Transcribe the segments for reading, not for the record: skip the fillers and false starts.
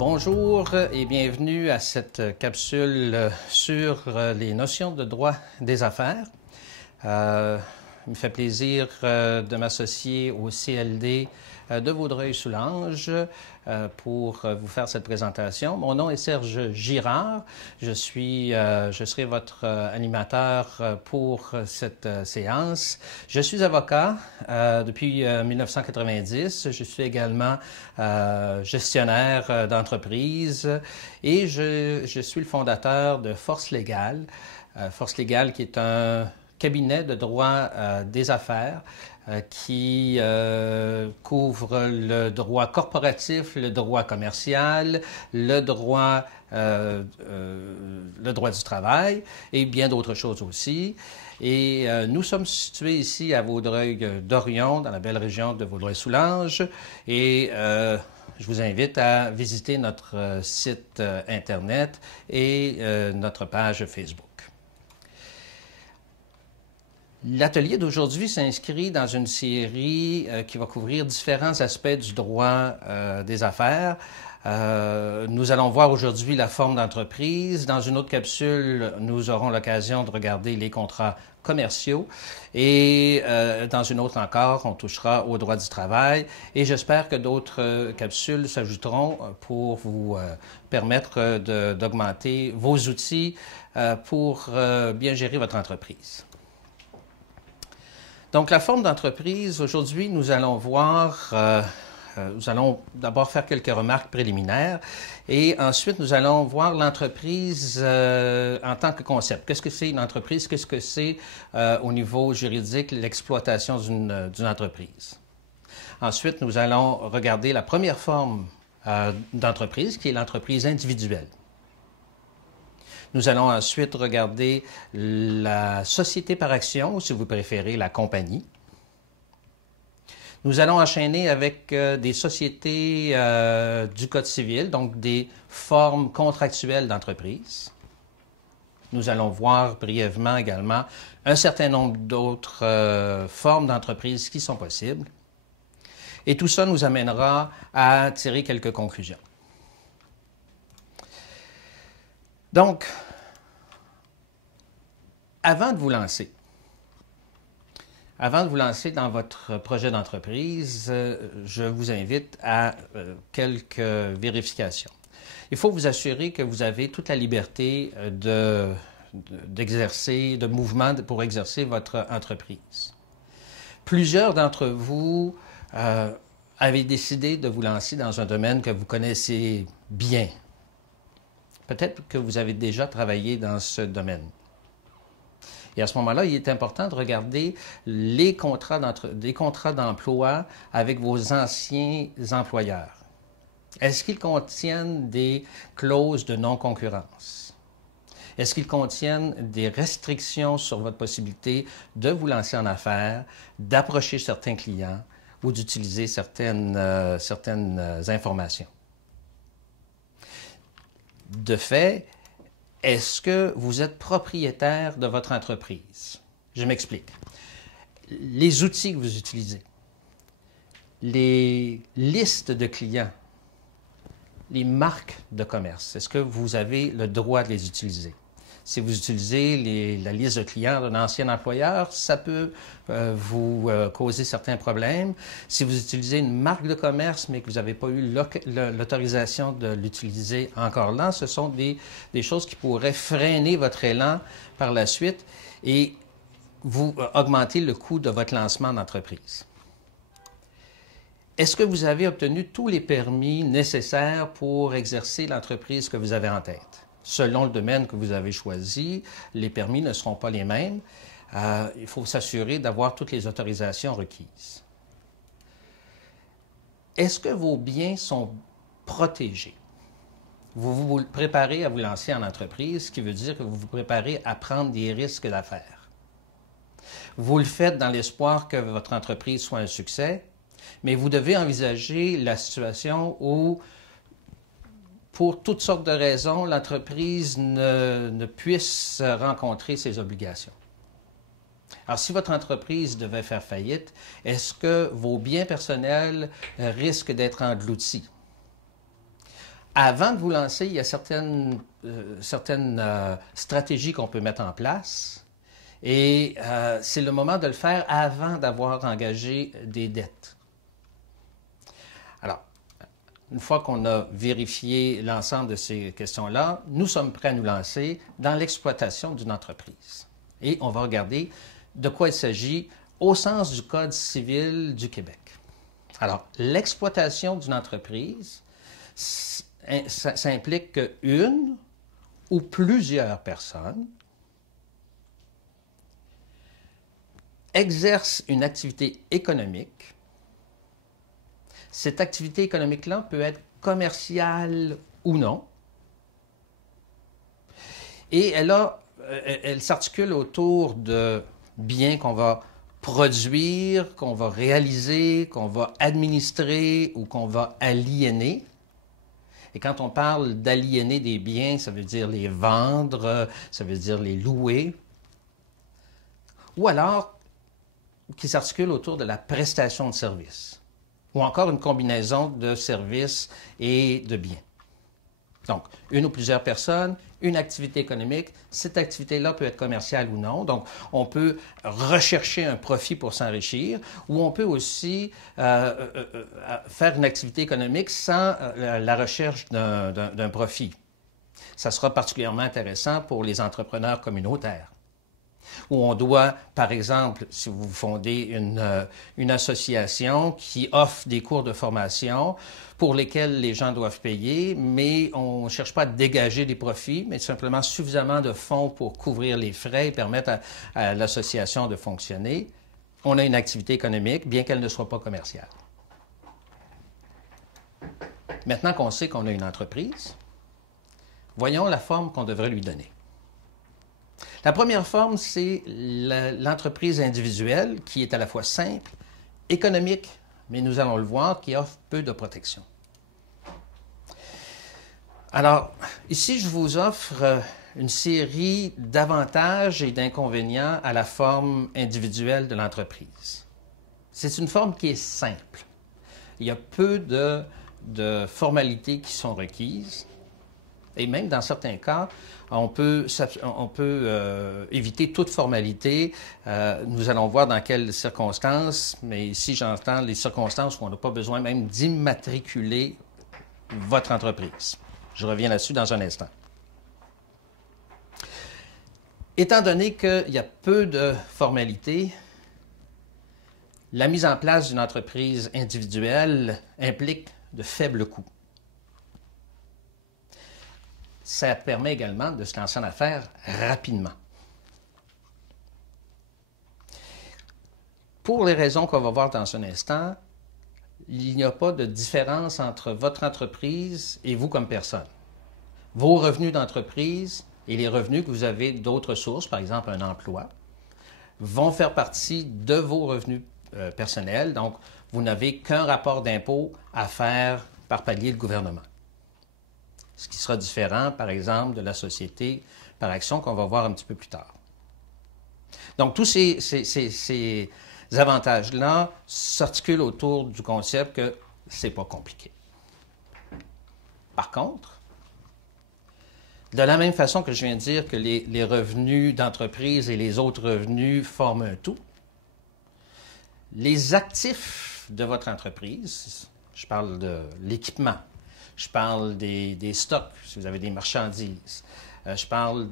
Bonjour et bienvenue à cette capsule sur les notions de droit des affaires. Il me fait plaisir de m'associer au CLD de Vaudreuil-Soulanges pour vous faire cette présentation. Mon nom est Serge Girard. Je serai votre animateur pour cette séance. Je suis avocat depuis 1990. Je suis également gestionnaire d'entreprise et je suis le fondateur de Force Légale. Force Légale qui est un cabinet de droit des affaires qui couvre le droit corporatif, le droit commercial, le droit du travail et bien d'autres choses aussi. Et nous sommes situés ici à Vaudreuil-Dorion, dans la belle région de Vaudreuil-Soulanges. Et je vous invite à visiter notre site Internet et notre page Facebook. L'atelier d'aujourd'hui s'inscrit dans une série qui va couvrir différents aspects du droit des affaires. Nous allons voir aujourd'hui la forme d'entreprise. Dans une autre capsule, nous aurons l'occasion de regarder les contrats commerciaux. Et dans une autre encore, on touchera au droit du travail. Et j'espère que d'autres capsules s'ajouteront pour vous permettre d'augmenter vos outils pour bien gérer votre entreprise. Donc, la forme d'entreprise, aujourd'hui, nous allons voir, nous allons d'abord faire quelques remarques préliminaires et ensuite, nous allons voir l'entreprise en tant que concept. Qu'est-ce que c'est une entreprise? Qu'est-ce que c'est au niveau juridique l'exploitation d'une entreprise? Ensuite, nous allons regarder la première forme d'entreprise, qui est l'entreprise individuelle. Nous allons ensuite regarder la société par action, ou si vous préférez, la compagnie. Nous allons enchaîner avec des sociétés du Code civil, donc des formes contractuelles d'entreprise. Nous allons voir brièvement également un certain nombre d'autres formes d'entreprise qui sont possibles. Et tout ça nous amènera à tirer quelques conclusions. Donc, avant de vous lancer dans votre projet d'entreprise, je vous invite à quelques vérifications. Il faut vous assurer que vous avez toute la liberté d'exercer, de mouvement pour exercer votre entreprise. Plusieurs d'entre vous avez décidé de vous lancer dans un domaine que vous connaissez bien. Peut-être que vous avez déjà travaillé dans ce domaine. Et à ce moment-là, il est important de regarder des contrats d'emploi avec vos anciens employeurs. Est-ce qu'ils contiennent des clauses de non-concurrence? Est-ce qu'ils contiennent des restrictions sur votre possibilité de vous lancer en affaires, d'approcher certains clients ou d'utiliser certaines informations? De fait, est-ce que vous êtes propriétaire de votre entreprise? Je m'explique. Les outils que vous utilisez, les listes de clients, les marques de commerce, est-ce que vous avez le droit de les utiliser? Si vous utilisez la liste de clients d'un ancien employeur, ça peut vous causer certains problèmes. Si vous utilisez une marque de commerce, mais que vous n'avez pas eu l'autorisation de l'utiliser encore là, ce sont des choses qui pourraient freiner votre élan par la suite et vous augmenter le coût de votre lancement d'entreprise. Est-ce que vous avez obtenu tous les permis nécessaires pour exercer l'entreprise que vous avez en tête? Selon le domaine que vous avez choisi, les permis ne seront pas les mêmes. Il faut s'assurer d'avoir toutes les autorisations requises. Est-ce que vos biens sont protégés? Vous vous préparez à vous lancer en entreprise, ce qui veut dire que vous vous préparez à prendre des risques d'affaires. Vous le faites dans l'espoir que votre entreprise soit un succès, mais vous devez envisager la situation où pour toutes sortes de raisons, l'entreprise ne puisse rencontrer ses obligations. Alors, si votre entreprise devait faire faillite, est-ce que vos biens personnels risquent d'être engloutis? avant de vous lancer, il y a certaines stratégies qu'on peut mettre en place. Et c'est le moment de le faire avant d'avoir engagé des dettes. Alors, une fois qu'on a vérifié l'ensemble de ces questions-là, nous sommes prêts à nous lancer dans l'exploitation d'une entreprise. Et on va regarder de quoi il s'agit au sens du Code civil du Québec. Alors, l'exploitation d'une entreprise, ça implique qu'une ou plusieurs personnes exercent une activité économique. Cette activité économique-là peut être commerciale ou non. Et elle s'articule autour de biens qu'on va produire, qu'on va réaliser, qu'on va administrer ou qu'on va aliéner. Et quand on parle d'aliéner des biens, ça veut dire les vendre, ça veut dire les louer. Ou alors, qui s'articule autour de la prestation de services, ou encore une combinaison de services et de biens. Donc, une ou plusieurs personnes, une activité économique. Cette activité-là peut être commerciale ou non. Donc, on peut rechercher un profit pour s'enrichir, ou on peut aussi faire une activité économique sans la recherche d'un profit. Ça sera particulièrement intéressant pour les entrepreneurs communautaires, où on doit, par exemple, si vous fondez une association qui offre des cours de formation pour lesquels les gens doivent payer, mais on ne cherche pas à dégager des profits, mais simplement suffisamment de fonds pour couvrir les frais et permettre à l'association de fonctionner. On a une activité économique, bien qu'elle ne soit pas commerciale. Maintenant qu'on sait qu'on a une entreprise, voyons la forme qu'on devrait lui donner. La première forme, c'est l'entreprise individuelle qui est à la fois simple, économique, mais nous allons le voir, qui offre peu de protection. Alors, ici, je vous offre une série d'avantages et d'inconvénients à la forme individuelle de l'entreprise. C'est une forme qui est simple. Il y a peu de formalités qui sont requises. Et même dans certains cas, on peut éviter toute formalité. Nous allons voir dans quelles circonstances, mais ici j'entends les circonstances où on n'a pas besoin même d'immatriculer votre entreprise. Je reviens là-dessus dans un instant. Étant donné qu'il y a peu de formalités, la mise en place d'une entreprise individuelle implique de faibles coûts. Ça permet également de se lancer en affaires rapidement. Pour les raisons qu'on va voir dans un instant, il n'y a pas de différence entre votre entreprise et vous comme personne. Vos revenus d'entreprise et les revenus que vous avez d'autres sources, par exemple un emploi, vont faire partie de vos revenus personnels. Donc, vous n'avez qu'un rapport d'impôt à faire par palier de gouvernement. Ce qui sera différent, par exemple, de la société par action qu'on va voir un petit peu plus tard. Donc, tous ces avantages-là s'articulent autour du concept que ce n'est pas compliqué. Par contre, de la même façon que je viens de dire que les revenus d'entreprise et les autres revenus forment un tout, les actifs de votre entreprise, je parle de l'équipement, je parle des stocks, si vous avez des marchandises. Je parle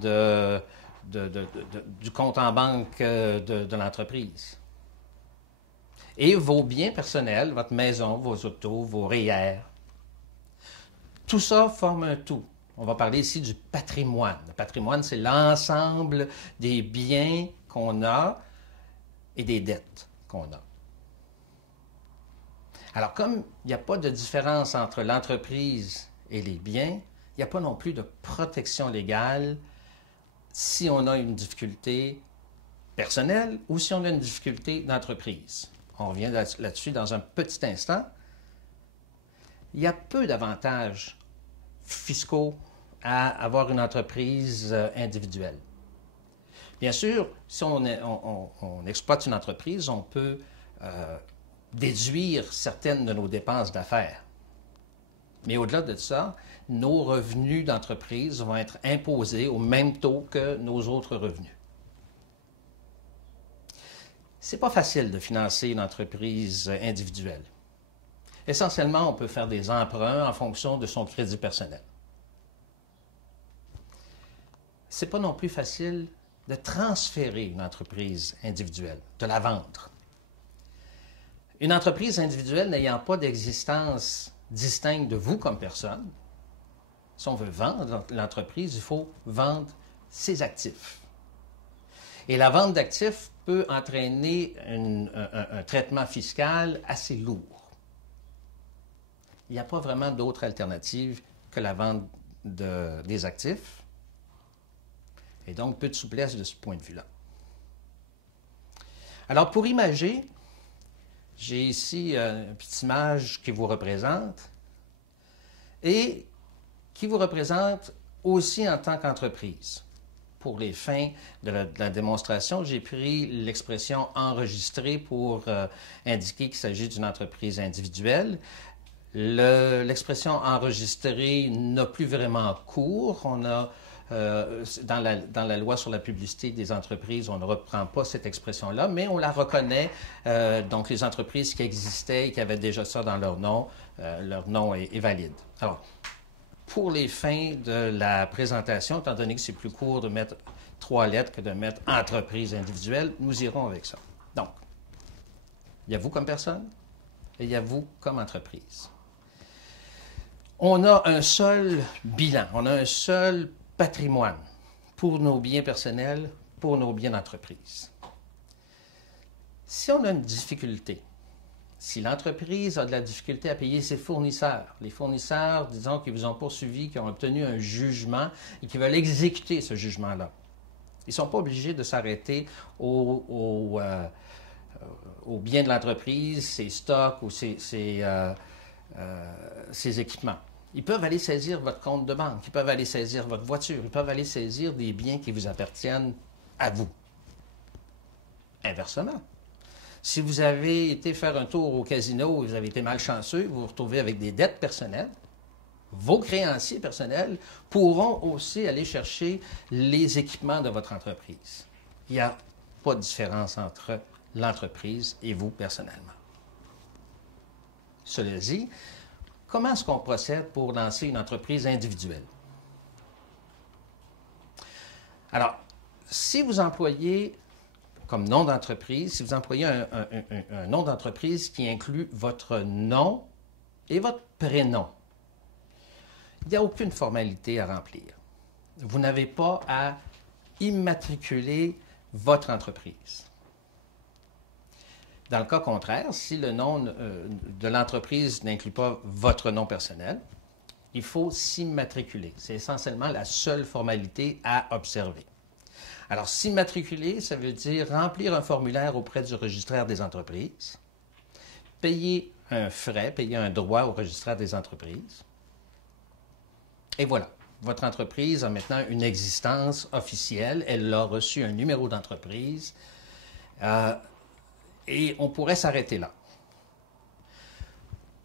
du compte en banque de l'entreprise. Et vos biens personnels, votre maison, vos autos, vos REER. Tout ça forme un tout. On va parler ici du patrimoine. Le patrimoine, c'est l'ensemble des biens qu'on a et des dettes qu'on a. Alors, comme il n'y a pas de différence entre l'entreprise et les biens, il n'y a pas non plus de protection légale si on a une difficulté personnelle ou si on a une difficulté d'entreprise. On revient là-dessus dans un petit instant. Il y a peu d'avantages fiscaux à avoir une entreprise individuelle. Bien sûr, si on exploite une entreprise, on peut déduire certaines de nos dépenses d'affaires. Mais au-delà de ça, nos revenus d'entreprise vont être imposés au même taux que nos autres revenus. C'est pas facile de financer une entreprise individuelle. Essentiellement, on peut faire des emprunts en fonction de son crédit personnel. C'est pas non plus facile de transférer une entreprise individuelle, de la vendre. Une entreprise individuelle n'ayant pas d'existence distincte de vous comme personne, si on veut vendre l'entreprise, il faut vendre ses actifs. Et la vente d'actifs peut entraîner un traitement fiscal assez lourd. Il n'y a pas vraiment d'autre alternative que la vente des actifs. Et donc, peu de souplesse de ce point de vue-là. Alors, pour imager, j'ai ici une petite image qui vous représente et qui vous représente aussi en tant qu'entreprise. Pour les fins de la démonstration, j'ai pris l'expression enregistrée pour indiquer qu'il s'agit d'une entreprise individuelle. L'expression enregistrée n'a plus vraiment cours. On a dans la loi sur la publicité des entreprises, on ne reprend pas cette expression-là, mais on la reconnaît. Donc, les entreprises qui existaient et qui avaient déjà ça dans leur nom est valide. Alors, pour les fins de la présentation, étant donné que c'est plus court de mettre 3 lettres que de mettre entreprise individuelle, nous irons avec ça. Donc, il y a vous comme personne et il y a vous comme entreprise. On a un seul bilan, on a un seul patrimoine pour nos biens personnels, pour nos biens d'entreprise. Si on a une difficulté, si l'entreprise a de la difficulté à payer ses fournisseurs, les fournisseurs, disons, qui vous ont poursuivi, qui ont obtenu un jugement et qui veulent exécuter ce jugement-là, ils ne sont pas obligés de s'arrêter aux biens de l'entreprise, ses stocks ou ses équipements. Ils peuvent aller saisir votre compte de banque, ils peuvent aller saisir votre voiture, ils peuvent aller saisir des biens qui vous appartiennent à vous. Inversement, si vous avez été faire un tour au casino et vous avez été malchanceux, vous vous retrouvez avec des dettes personnelles, vos créanciers personnels pourront aussi aller chercher les équipements de votre entreprise. Il n'y a pas de différence entre l'entreprise et vous personnellement. Cela dit, comment est-ce qu'on procède pour lancer une entreprise individuelle? Alors, si vous employez comme nom d'entreprise, si vous employez un nom d'entreprise qui inclut votre nom et votre prénom, il n'y a aucune formalité à remplir. Vous n'avez pas à immatriculer votre entreprise. Dans le cas contraire, si le nom de l'entreprise n'inclut pas votre nom personnel, il faut s'immatriculer. C'est essentiellement la seule formalité à observer. Alors, s'immatriculer, ça veut dire remplir un formulaire auprès du registraire des entreprises, payer un frais, payer un droit au registraire des entreprises. Et voilà, votre entreprise a maintenant une existence officielle. Elle a reçu un numéro d'entreprise. Et on pourrait s'arrêter là.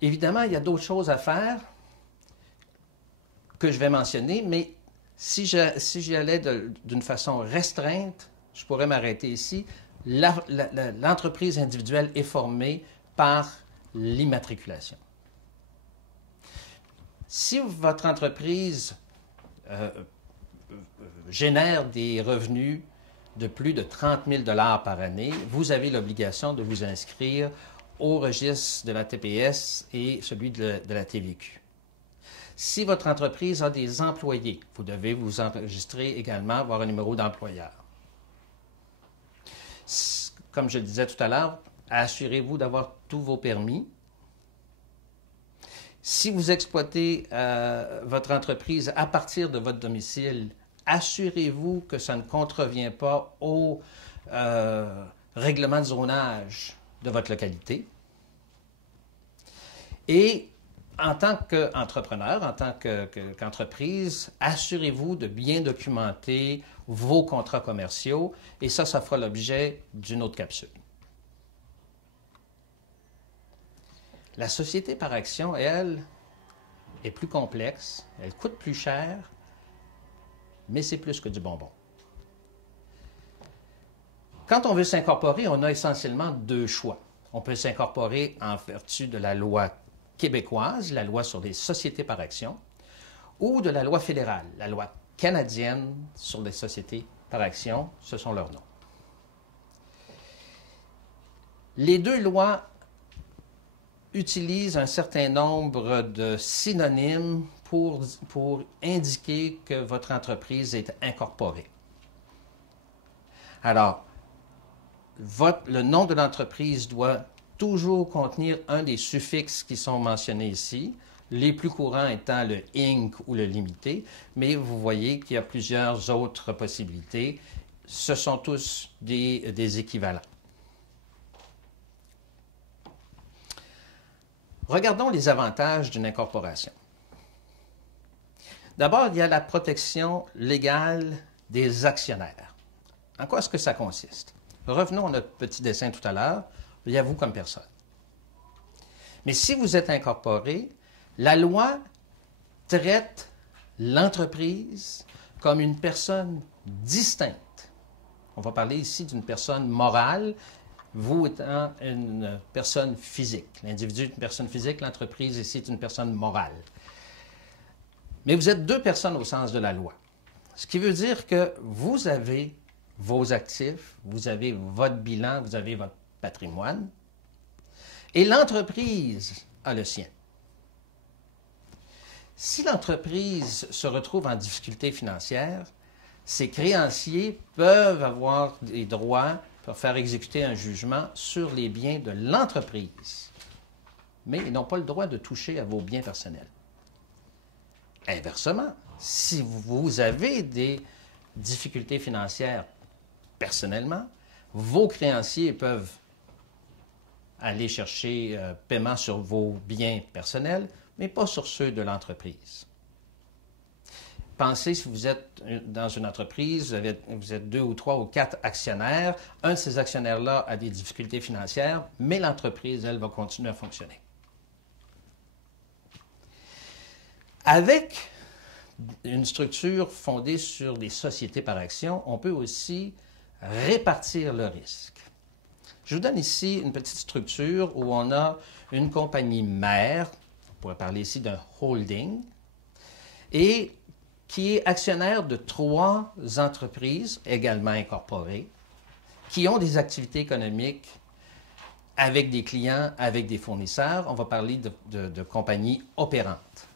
Évidemment, il y a d'autres choses à faire que je vais mentionner, mais si j'y allais d'une façon restreinte, je pourrais m'arrêter ici. L'entreprise individuelle est formée par l'immatriculation. Si votre entreprise génère des revenus de plus de 30 000 $ par année, vous avez l'obligation de vous inscrire au registre de la TPS et celui de la TVQ. Si votre entreprise a des employés, vous devez vous enregistrer également, avoir un numéro d'employeur. Comme je le disais tout à l'heure, assurez-vous d'avoir tous vos permis. Si vous exploitez votre entreprise à partir de votre domicile, assurez-vous que ça ne contrevient pas au règlement de zonage de votre localité. Et en tant qu'entrepreneur, en tant qu'entreprise, assurez-vous de bien documenter vos contrats commerciaux et ça fera l'objet d'une autre capsule. La société par action, elle, est plus complexe, elle coûte plus cher, mais c'est plus que du bonbon. Quand on veut s'incorporer, on a essentiellement deux choix. On peut s'incorporer en vertu de la loi québécoise, la loi sur les sociétés par action, ou de la loi fédérale, la loi canadienne sur les sociétés par action, ce sont leurs noms. Les deux lois utilisent un certain nombre de synonymes pour indiquer que votre entreprise est incorporée. Alors, le nom de l'entreprise doit toujours contenir un des suffixes qui sont mentionnés ici, les plus courants étant le Inc. Ou le limité, mais vous voyez qu'il y a plusieurs autres possibilités. Ce sont tous des équivalents. Regardons les avantages d'une incorporation. D'abord, il y a la protection légale des actionnaires. En quoi est-ce que ça consiste? Revenons à notre petit dessin tout à l'heure. Il y a vous comme personne. Mais si vous êtes incorporé, la loi traite l'entreprise comme une personne distincte. On va parler ici d'une personne morale, vous étant une personne physique. L'individu est une personne physique, l'entreprise ici est une personne morale. Mais vous êtes deux personnes au sens de la loi. Ce qui veut dire que vous avez vos actifs, vous avez votre bilan, vous avez votre patrimoine, et l'entreprise a le sien. Si l'entreprise se retrouve en difficulté financière, ses créanciers peuvent avoir des droits pour faire exécuter un jugement sur les biens de l'entreprise, mais ils n'ont pas le droit de toucher à vos biens personnels. Inversement, si vous avez des difficultés financières personnellement, vos créanciers peuvent aller chercher paiement sur vos biens personnels, mais pas sur ceux de l'entreprise. Pensez, si vous êtes dans une entreprise, vous êtes 2 ou 3 ou 4 actionnaires, un de ces actionnaires-là a des difficultés financières, mais l'entreprise, elle, va continuer à fonctionner. Avec une structure fondée sur des sociétés par action, on peut aussi répartir le risque. Je vous donne ici une petite structure où on a une compagnie mère, on pourrait parler ici d'un holding, et qui est actionnaire de 3 entreprises également incorporées, qui ont des activités économiques avec des clients, avec des fournisseurs. On va parler de compagnies opérantes.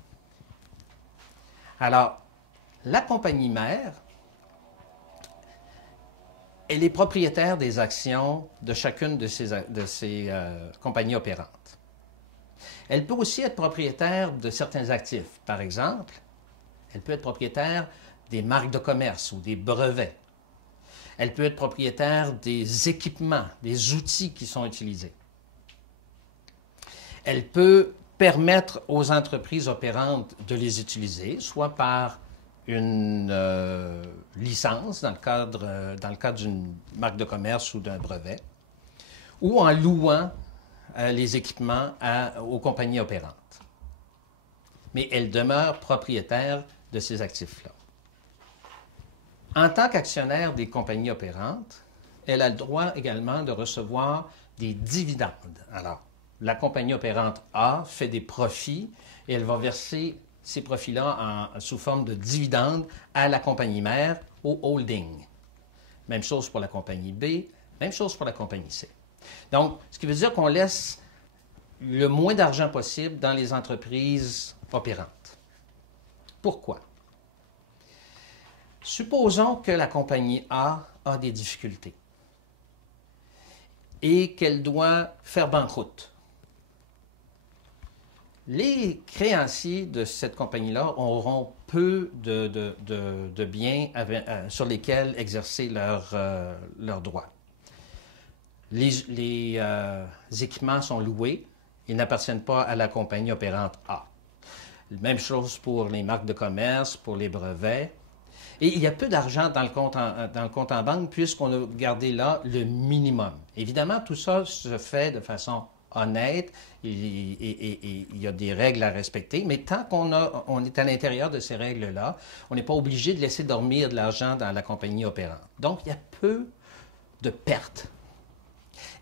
Alors, la compagnie mère, elle est propriétaire des actions de chacune de ces compagnies opérantes. Elle peut aussi être propriétaire de certains actifs. Par exemple, elle peut être propriétaire des marques de commerce ou des brevets. Elle peut être propriétaire des équipements, des outils qui sont utilisés. Elle peut permettre aux entreprises opérantes de les utiliser, soit par une licence dans le cadre d'une marque de commerce ou d'un brevet, ou en louant les équipements aux compagnies opérantes. Mais elle demeure propriétaire de ces actifs-là. En tant qu'actionnaire des compagnies opérantes, elle a le droit également de recevoir des dividendes. Alors, la compagnie opérante A fait des profits et elle va verser ces profits-là sous forme de dividendes à la compagnie mère, au holding. Même chose pour la compagnie B, même chose pour la compagnie C. Donc, ce qui veut dire qu'on laisse le moins d'argent possible dans les entreprises opérantes. Pourquoi? Supposons que la compagnie A a des difficultés et qu'elle doit faire banqueroute. Les créanciers de cette compagnie-là auront peu de biens sur lesquels exercer leurs droits. Les équipements sont loués, ils n'appartiennent pas à la compagnie opérante A. Même chose pour les marques de commerce, pour les brevets. Et il y a peu d'argent dans le compte en banque puisqu'on a gardé là le minimum. Évidemment, tout ça se fait de façon honnête, il y a des règles à respecter, mais tant on est à l'intérieur de ces règles-là, on n'est pas obligé de laisser dormir de l'argent dans la compagnie opérante. Donc, il y a peu de pertes.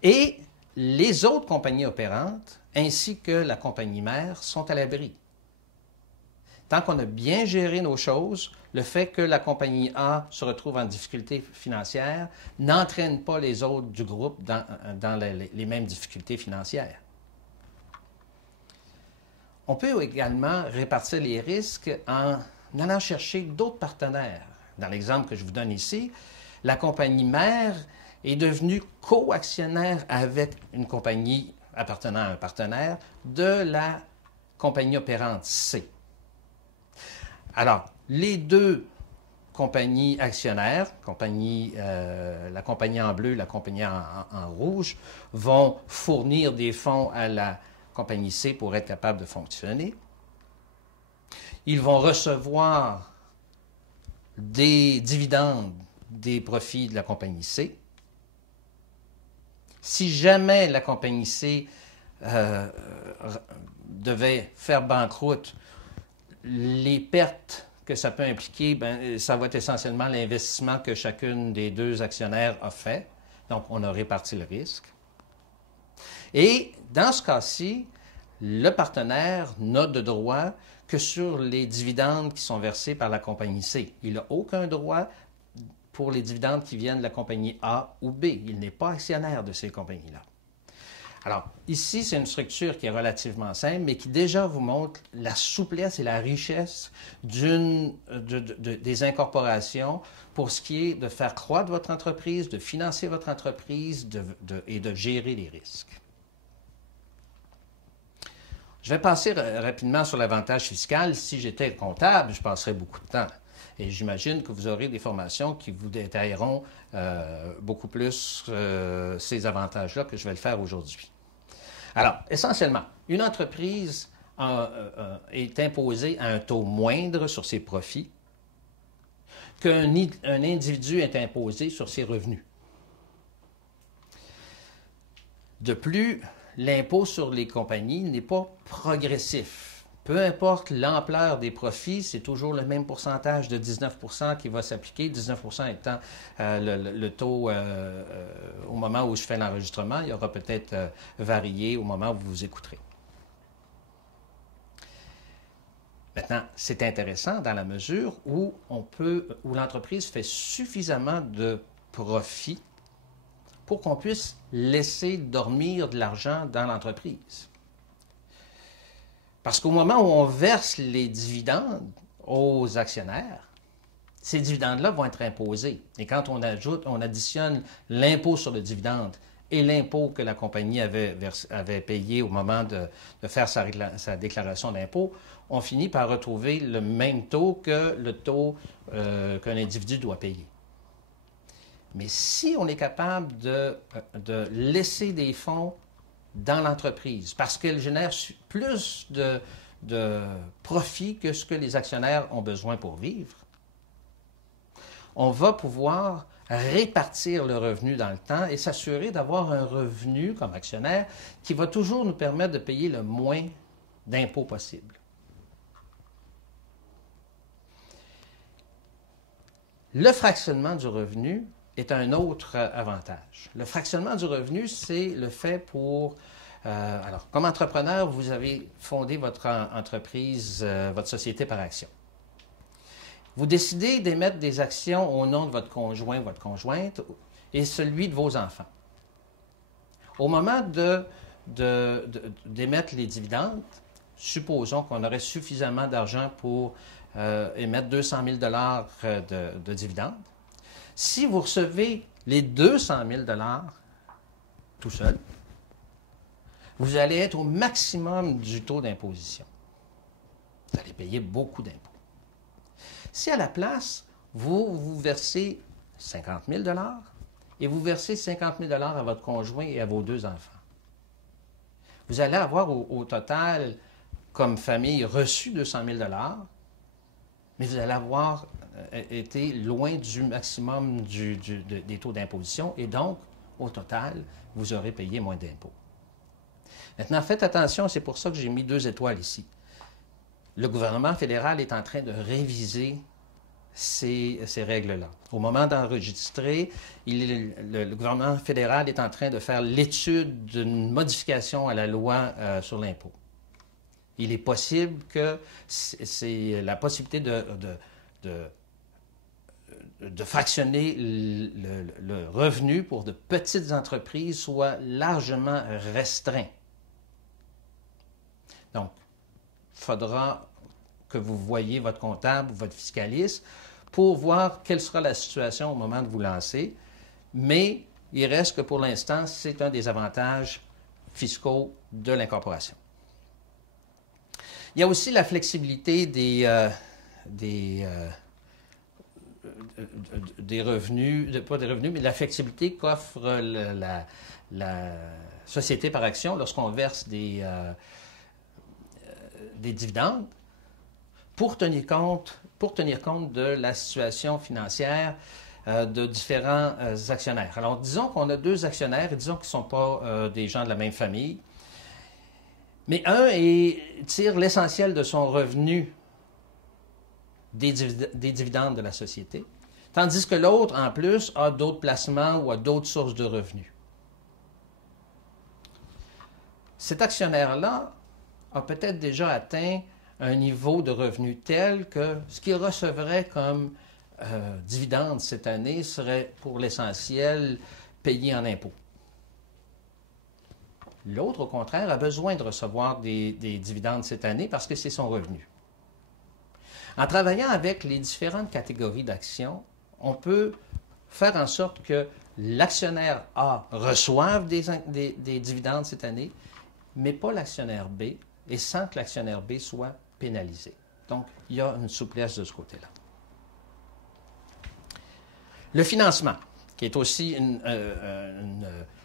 Et les autres compagnies opérantes, ainsi que la compagnie mère, sont à l'abri. Tant qu'on a bien géré nos choses, le fait que la compagnie A se retrouve en difficulté financière n'entraîne pas les autres du groupe dans les mêmes difficultés financières. On peut également répartir les risques en allant chercher d'autres partenaires. Dans l'exemple que je vous donne ici, la compagnie mère est devenue co-actionnaire avec une compagnie appartenant à un partenaire de la compagnie opérante C. Alors, les deux compagnies actionnaires, la compagnie en bleu, la compagnie en rouge, vont fournir des fonds à la compagnie C pour être capable de fonctionner. Ils vont recevoir des dividendes des profits de la compagnie C. Si jamais la compagnie C devait faire banqueroute, les pertes que ça peut impliquer, ça va être essentiellement l'investissement que chacune des deux actionnaires a fait. Donc, on a réparti le risque. Et dans ce cas-ci, le partenaire n'a de droit que sur les dividendes qui sont versés par la compagnie C. Il n'a aucun droit pour les dividendes qui viennent de la compagnie A ou B. Il n'est pas actionnaire de ces compagnies-là. Alors, ici, c'est une structure qui est relativement simple, mais qui déjà vous montre la souplesse et la richesse des incorporations pour ce qui est de faire croître votre entreprise, de financer votre entreprise et de gérer les risques. Je vais passer rapidement sur l'avantage fiscal. Si j'étais comptable, je passerais beaucoup de temps. Et j'imagine que vous aurez des formations qui vous détailleront beaucoup plus ces avantages-là que je vais le faire aujourd'hui. Alors, essentiellement, une entreprise est imposée à un taux moindre sur ses profits qu'un individu est imposé sur ses revenus. De plus, l'impôt sur les compagnies n'est pas progressif. Peu importe l'ampleur des profits, c'est toujours le même pourcentage de 19 % qui va s'appliquer, 19 % étant le taux au moment où je fais l'enregistrement. Il aura peut-être varié au moment où vous vous écouterez. Maintenant, c'est intéressant dans la mesure où l'entreprise fait suffisamment de profit pour qu'on puisse laisser dormir de l'argent dans l'entreprise. Parce qu'au moment où on verse les dividendes aux actionnaires, ces dividendes-là vont être imposés. Et quand on additionne l'impôt sur le dividende et l'impôt que la compagnie avait payé au moment de faire sa déclaration d'impôt, on finit par retrouver le même taux que le taux qu'un individu doit payer. Mais si on est capable de laisser des fonds dans l'entreprise, parce qu'elle génère plus de profit que ce que les actionnaires ont besoin pour vivre, on va pouvoir répartir le revenu dans le temps et s'assurer d'avoir un revenu comme actionnaire qui va toujours nous permettre de payer le moins d'impôts possible. Le fractionnement du revenu est un autre avantage. Le fractionnement du revenu, c'est le fait pour... alors, comme entrepreneur, vous avez fondé votre entreprise, votre société par action. Vous décidez d'émettre des actions au nom de votre conjoint, votre conjointe, et celui de vos enfants. Au moment d'émettre les dividendes, supposons qu'on aurait suffisamment d'argent pour émettre 200 000 $ de dividendes. Si vous recevez les 200 000 $ tout seul, vous allez être au maximum du taux d'imposition. Vous allez payer beaucoup d'impôts. Si à la place, vous versez 50 000 $ et vous versez 50 000 $ à votre conjoint et à vos deux enfants, vous allez avoir au total, comme famille, reçu 200 000 $, mais vous allez avoir été loin du maximum des taux d'imposition et donc, au total, vous aurez payé moins d'impôts. Maintenant, faites attention, c'est pour ça que j'ai mis 2 étoiles ici. Le gouvernement fédéral est en train de réviser ces règles-là. Au moment d'enregistrer, le gouvernement fédéral est en train de faire l'étude d'une modification à la loi sur l'impôt. Il est possible que c'est la possibilité de fractionner le revenu pour de petites entreprises soit largement restreint. Donc, il faudra que vous voyiez votre comptable ou votre fiscaliste pour voir quelle sera la situation au moment de vous lancer. Mais il reste que pour l'instant, c'est un des avantages fiscaux de l'incorporation. Il y a aussi la flexibilité des revenus, pas des revenus, mais la flexibilité qu'offre la société par action lorsqu'on verse des dividendes pour tenir compte de la situation financière de différents actionnaires. Alors, disons qu'on a 2 actionnaires, et disons qu'ils ne sont pas des gens de la même famille, mais un tire l'essentiel de son revenu des dividendes de la société, tandis que l'autre, en plus, a d'autres placements ou a d'autres sources de revenus. Cet actionnaire-là a peut-être déjà atteint un niveau de revenu tel que ce qu'il recevrait comme dividende cette année serait pour l'essentiel payé en impôts. L'autre, au contraire, a besoin de recevoir des dividendes cette année parce que c'est son revenu. En travaillant avec les différentes catégories d'actions, on peut faire en sorte que l'actionnaire A reçoive des dividendes cette année, mais pas l'actionnaire B, et sans que l'actionnaire B soit pénalisé. Donc, il y a une souplesse de ce côté-là. Le financement, qui est aussi une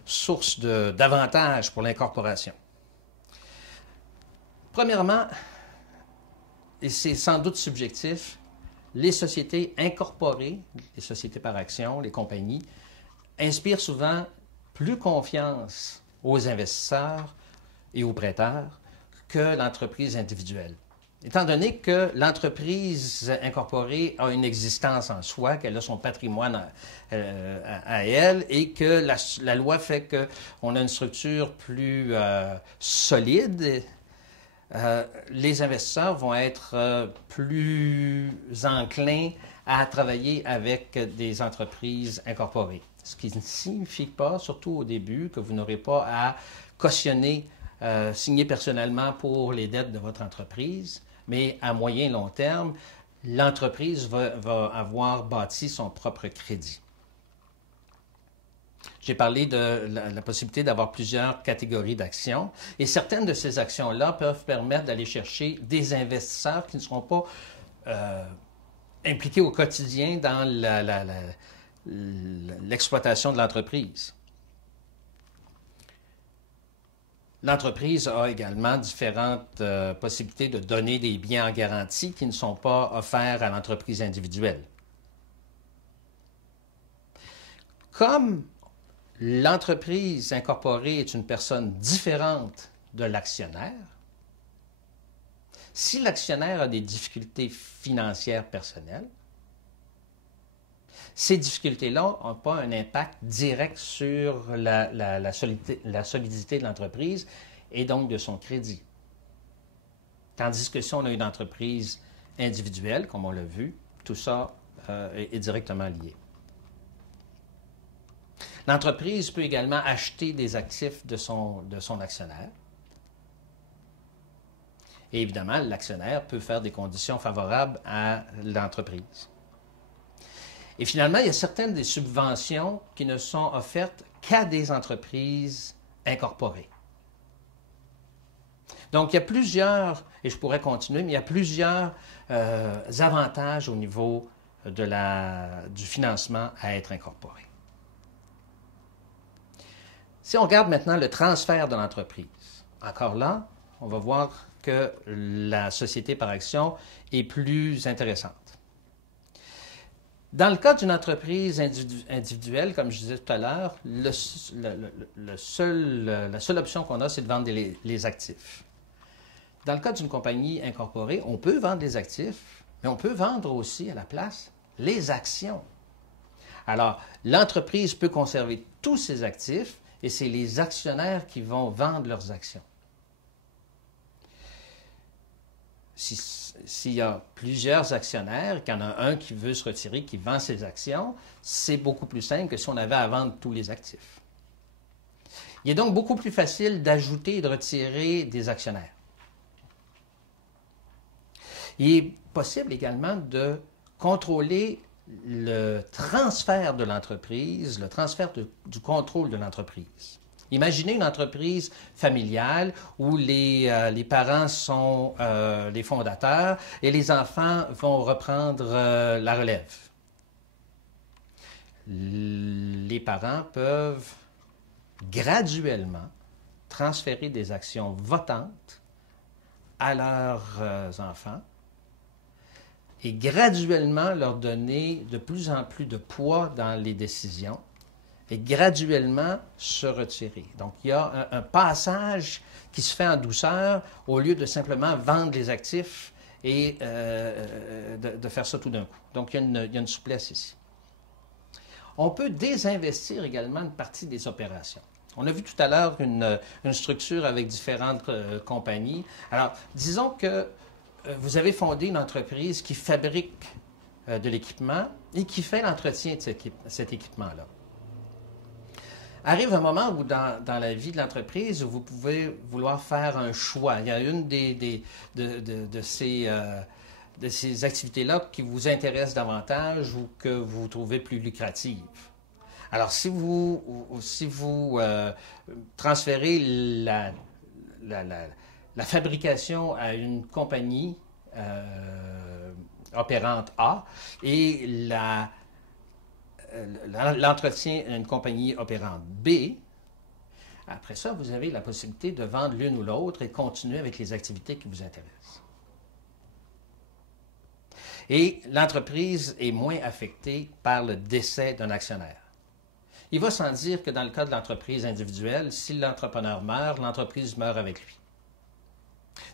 source d'avantages pour l'incorporation. Premièrement, et c'est sans doute subjectif, les sociétés incorporées, les sociétés par action, les compagnies, inspirent souvent plus confiance aux investisseurs et aux prêteurs que l'entreprise individuelle. Étant donné que l'entreprise incorporée a une existence en soi, qu'elle a son patrimoine à elle, et que la loi fait qu'on a une structure plus solide, les investisseurs vont être plus enclins à travailler avec des entreprises incorporées. Ce qui ne signifie pas, surtout au début, que vous n'aurez pas à cautionner, signer personnellement pour les dettes de votre entreprise, mais à moyen et long terme, l'entreprise va avoir bâti son propre crédit. J'ai parlé de la possibilité d'avoir plusieurs catégories d'actions, et certaines de ces actions-là peuvent permettre d'aller chercher des investisseurs qui ne seront pas impliqués au quotidien dans l'exploitation de l'entreprise. L'entreprise a également différentes possibilités de donner des biens en garantie qui ne sont pas offerts à l'entreprise individuelle. Comme l'entreprise incorporée est une personne différente de l'actionnaire, si l'actionnaire a des difficultés financières personnelles, ces difficultés-là n'ont pas un impact direct sur la solidité de l'entreprise et donc de son crédit. Tandis que si on a une entreprise individuelle, comme on l'a vu, tout ça est directement lié. L'entreprise peut également acheter des actifs de son actionnaire. Et évidemment, l'actionnaire peut faire des conditions favorables à l'entreprise. Et finalement, il y a certaines des subventions qui ne sont offertes qu'à des entreprises incorporées. Donc, il y a plusieurs, et je pourrais continuer, mais il y a plusieurs avantages au niveau du financement à être incorporé. Si on regarde maintenant le transfert de l'entreprise, encore là, on va voir que la société par action est plus intéressante. Dans le cas d'une entreprise individuelle, comme je disais tout à l'heure, la seule option qu'on a, c'est de vendre les actifs. Dans le cas d'une compagnie incorporée, on peut vendre les actifs, mais on peut vendre aussi à la place les actions. Alors, l'entreprise peut conserver tous ses actifs et c'est les actionnaires qui vont vendre leurs actions. S'il y a plusieurs actionnaires, qu'il y en a un qui veut se retirer, qui vend ses actions, c'est beaucoup plus simple que si on avait à vendre tous les actifs. Il est donc beaucoup plus facile d'ajouter et de retirer des actionnaires. Il est possible également de contrôler le transfert de l'entreprise, le transfert du contrôle de l'entreprise. Imaginez une entreprise familiale où les parents sont les fondateurs et les enfants vont reprendre la relève. Les parents peuvent graduellement transférer des actions votantes à leurs enfants et graduellement leur donner de plus en plus de poids dans les décisions et graduellement se retirer. Donc, il y a un passage qui se fait en douceur au lieu de simplement vendre les actifs et de faire ça tout d'un coup. Donc, il y a une souplesse ici. On peut désinvestir également une partie des opérations. On a vu tout à l'heure une structure avec différentes compagnies. Alors, disons que vous avez fondé une entreprise qui fabrique de l'équipement et qui fait l'entretien de cet équipement-là. Arrive un moment où, dans la vie de l'entreprise, vous pouvez vouloir faire un choix. Il y a une de ces activités-là qui vous intéresse davantage ou que vous trouvez plus lucrative. Alors, si vous transférez la fabrication à une compagnie opérante A et l'entretien à une compagnie opérante B, après ça, vous avez la possibilité de vendre l'une ou l'autre et continuer avec les activités qui vous intéressent. Et l'entreprise est moins affectée par le décès d'un actionnaire. Il va sans dire que dans le cas de l'entreprise individuelle, si l'entrepreneur meurt, l'entreprise meurt avec lui.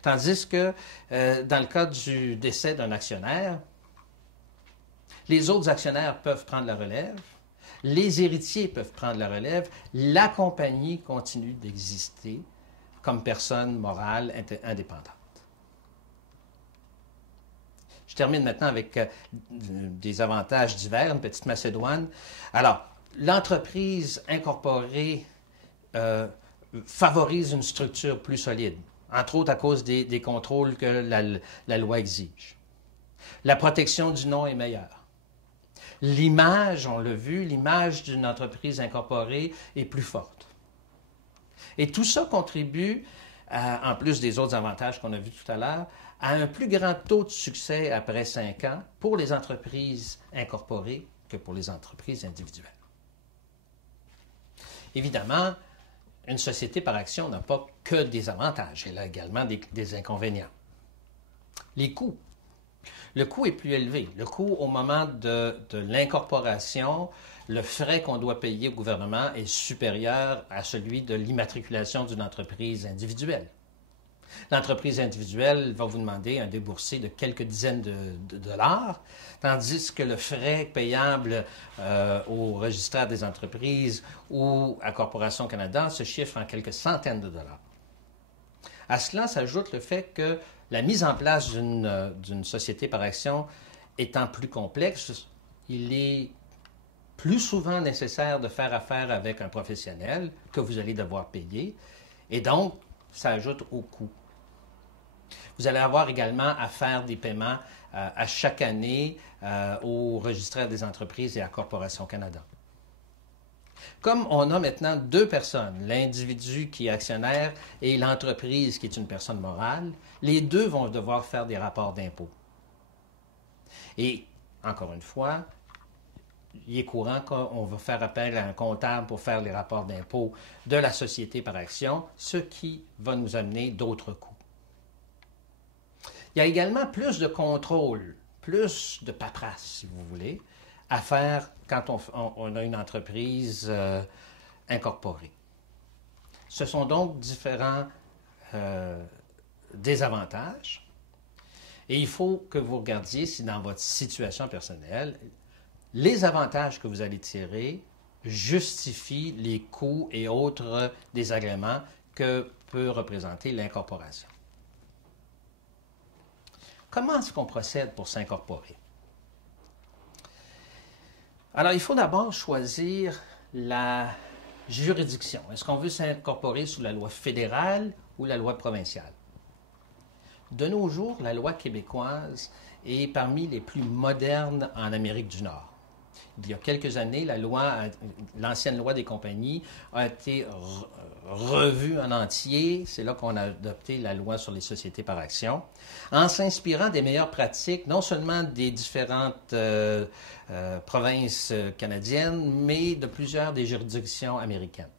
Tandis que dans le cas du décès d'un actionnaire, les autres actionnaires peuvent prendre la relève, les héritiers peuvent prendre la relève, la compagnie continue d'exister comme personne morale indépendante. Je termine maintenant avec des avantages divers, une petite Macédoine. Alors, l'entreprise incorporée favorise une structure plus solide, entre autres à cause des contrôles que la loi exige. La protection du nom est meilleure. L'image, on l'a vu, l'image d'une entreprise incorporée est plus forte. Et tout ça contribue, en plus des autres avantages qu'on a vus tout à l'heure, à un plus grand taux de succès après 5 ans pour les entreprises incorporées que pour les entreprises individuelles. Évidemment, une société par action n'a pas que des avantages, elle a également des inconvénients. Les coûts. Le coût est plus élevé. Le coût au moment de l'incorporation, le frais qu'on doit payer au gouvernement est supérieur à celui de l'immatriculation d'une entreprise individuelle. L'entreprise individuelle va vous demander un déboursé de quelques dizaines de dollars, tandis que le frais payable au registraire des entreprises ou à Corporation Canada se chiffre en quelques centaines de dollars. À cela s'ajoute le fait que la mise en place d'une société par action étant plus complexe, il est plus souvent nécessaire de faire affaire avec un professionnel que vous allez devoir payer, et donc ça ajoute au coût. Vous allez avoir également à faire des paiements à chaque année au registraire des entreprises et à Corporation Canada. Comme on a maintenant 2 personnes, l'individu qui est actionnaire et l'entreprise qui est une personne morale, les deux vont devoir faire des rapports d'impôts. Et, encore une fois, il est courant qu'on va faire appel à un comptable pour faire les rapports d'impôts de la société par action, ce qui va nous amener d'autres coûts. Il y a également plus de contrôle, plus de paperasse, si vous voulez, à faire quand on a une entreprise incorporée. Ce sont donc différents désavantages. Et il faut que vous regardiez si dans votre situation personnelle, les avantages que vous allez tirer justifient les coûts et autres désagréments que peut représenter l'incorporation. Comment est-ce qu'on procède pour s'incorporer? Alors, il faut d'abord choisir la juridiction. Est-ce qu'on veut s'incorporer sous la loi fédérale ou la loi provinciale? De nos jours, la loi québécoise est parmi les plus modernes en Amérique du Nord. Il y a quelques années, l'ancienne loi des compagnies a été revue en entier. C'est là qu'on a adopté la loi sur les sociétés par action, en s'inspirant des meilleures pratiques, non seulement des différentes provinces canadiennes, mais de plusieurs des juridictions américaines.